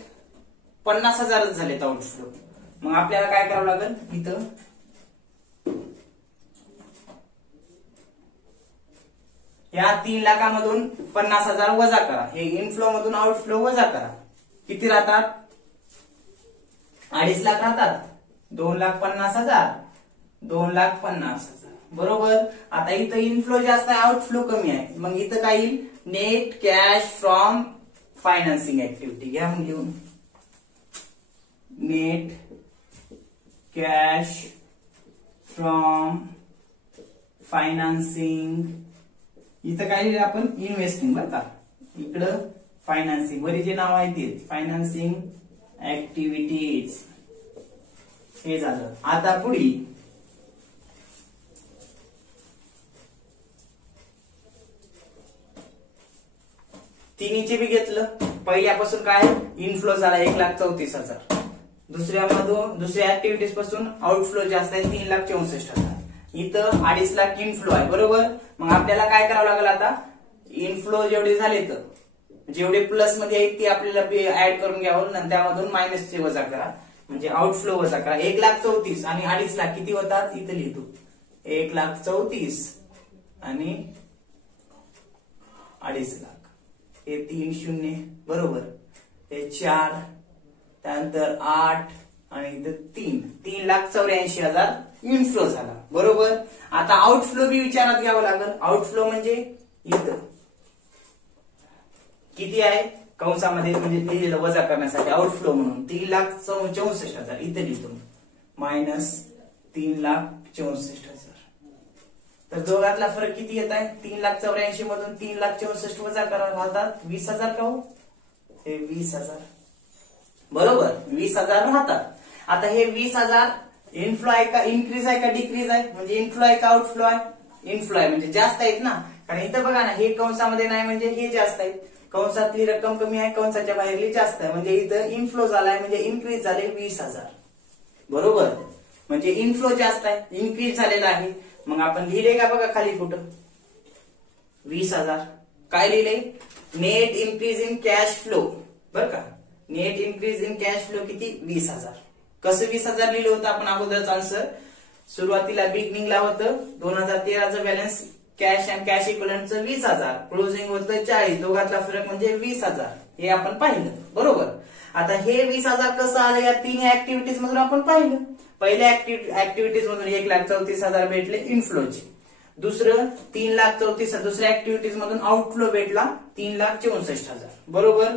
50,000 झालेत आउटफ्लो. मग आपल्याला काय करावं लागेल? इथं या 3 लाखामधून 50,000 वजा करा. हे इनफ्लो मधून आउटफ्लो वजा करा. किती राहतात? 2.5 लाख राहतात. 2,50,000 2,50,000 बरोबर. आता इथं इनफ्लो जास्त आहे, आउटफ्लो कमी आहे. मग इथं काय येईल? Net cash from financing activity. घ्या मग लिहून नेट कॅश फ्रॉम फायनान्सिंग. इथं काय लिहिलं आपण? इन्व्हेस्टिंग. बरं का, इकडं फायनान्सिंग वरी जे नाव आहे ते फायनान्सिंग ऍक्टिव्हिटीज. हे झालं. आता पुढे तिन्हीचे बी घेतलं. पहिल्यापासून काय इनफ्लो झाला 1,34,000. दुसऱ्या ऍक्टिव्हिटीज पासून आउटफ्लो जास्त आहे 3,64,000. इथं 2.5 लाख इनफ्लो आहे बरोबर. मग आपल्याला काय करावं लागेल? आता इनफ्लो जेवढे झाले तर जेवढे प्लस मध्ये आहेत ते आपल्याला ऍड करून घ्यावं आणि त्यामधून मायनसचे वजा करा, म्हणजे आउटफ्लो वजा करा. 1,34,000 आणि 2.5 लाख किती होतात? इथं लिहितो 1,34,000 आणि 2.5 लाख. हे 3 शून्य बरोबर. हे 4 त्यानंतर 8 आणि इथं 3,84,000 इनफ्लो झाला बरोबर. आता आउटफ्लो बी विचारात घ्यावं लागेल. आउटफ्लो म्हणजे इथं किती आहे कंसामध्ये, म्हणजे लिहिलेलं वजा करण्यासाठी आउटफ्लो म्हणून 3,64,000 इथे लिहितो मायनस 3,64,000. तर दोघातला फरक किती येत आहे? 3,84,000 मधून 3,64,000 वजा करा, राहतात 20,000 का हो? हे 20,000 बरोबर. 20,000 राहतात. आता हे 20,000 इनफ्लो आहे का इन्क्रीज आहे का डिक्रीज आहे? म्हणजे इनफ्लो आहे का आउटफ्लो आहे? इनफ्लो आहे, म्हणजे जास्त आहेत ना. कारण इथं बघा ना, हे कंसामध्ये नाही म्हणजे हे जास्त आहेत. कंसातली रक्कम कमी आहे, कंसाच्या बाहेरली जास्त आहे, म्हणजे इथं इनफ्लो झालाय म्हणजे इन्क्रीज झाले 20,000 बरोबर. म्हणजे इनफ्लो जास्त आहे, इन्क्रीज झालेला आहे. मग आपण लिहिले का बघा खाली कुठं? 20,000. काय लिहिले? Net increase in cash flow. बरं का, net increase in cash flow किती? 20,000. कसं 20,000 लिहिलं होतं आपण अगोदरच आन्सर? सुरुवातीला बिगनिंगला होतं 2013चं बॅलन्स कॅश अँड कॅश इक्विव्हलंटचं 20,000, क्लोजिंग होतं 40. दोघातला फरक म्हणजे 20,000 हे आपण पाहिलं बरोबर. आता हे 20,000 कसं आलं? या 3 ऍक्टिव्हिटीज मधून आपण पाहिलं. पहिल्या ऍक्टिव्हिटीज मधून 1,34,000 भेटले इनफ्लोचे. दुसरं 3,34,000 दुसऱ्या ऍक्टिव्हिटीज मधून आउटफ्लो भेटला 3,64,000 बरोबर.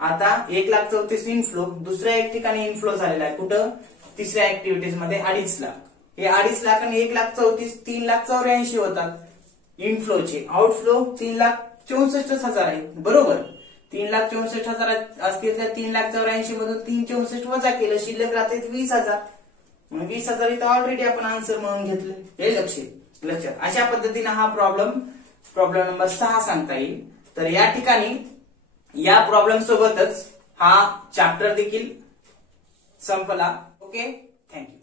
आता 1,34,000 इनफ्लो, दुसऱ्या एक ठिकाणी इनफ्लो झालेला आहे कुठं? तिसऱ्या ऍक्टिव्हिटीज मध्ये 2.5 लाख. हे 2.5 लाख आणि 1,34,000 3,84,000 होतात इनफ्लोचे. आउटफ्लो 3,64,000 आहे बरोबर. 3,64,000 असतील तर 3,84,000 मधून 3,64 वजा केलं, शिल्लक राहते 20,000. मग 20,000 इथं ऑलरेडी आपण आन्सर म्हणून घेतलं. हे लक्षात. अशा पद्धतीने हा प्रॉब्लेम नंबर 6 सांगता येईल. तर या ठिकाणी या प्रॉब्लेम सोबतच हा चॅप्टर देखील संपला. Okay, thank you.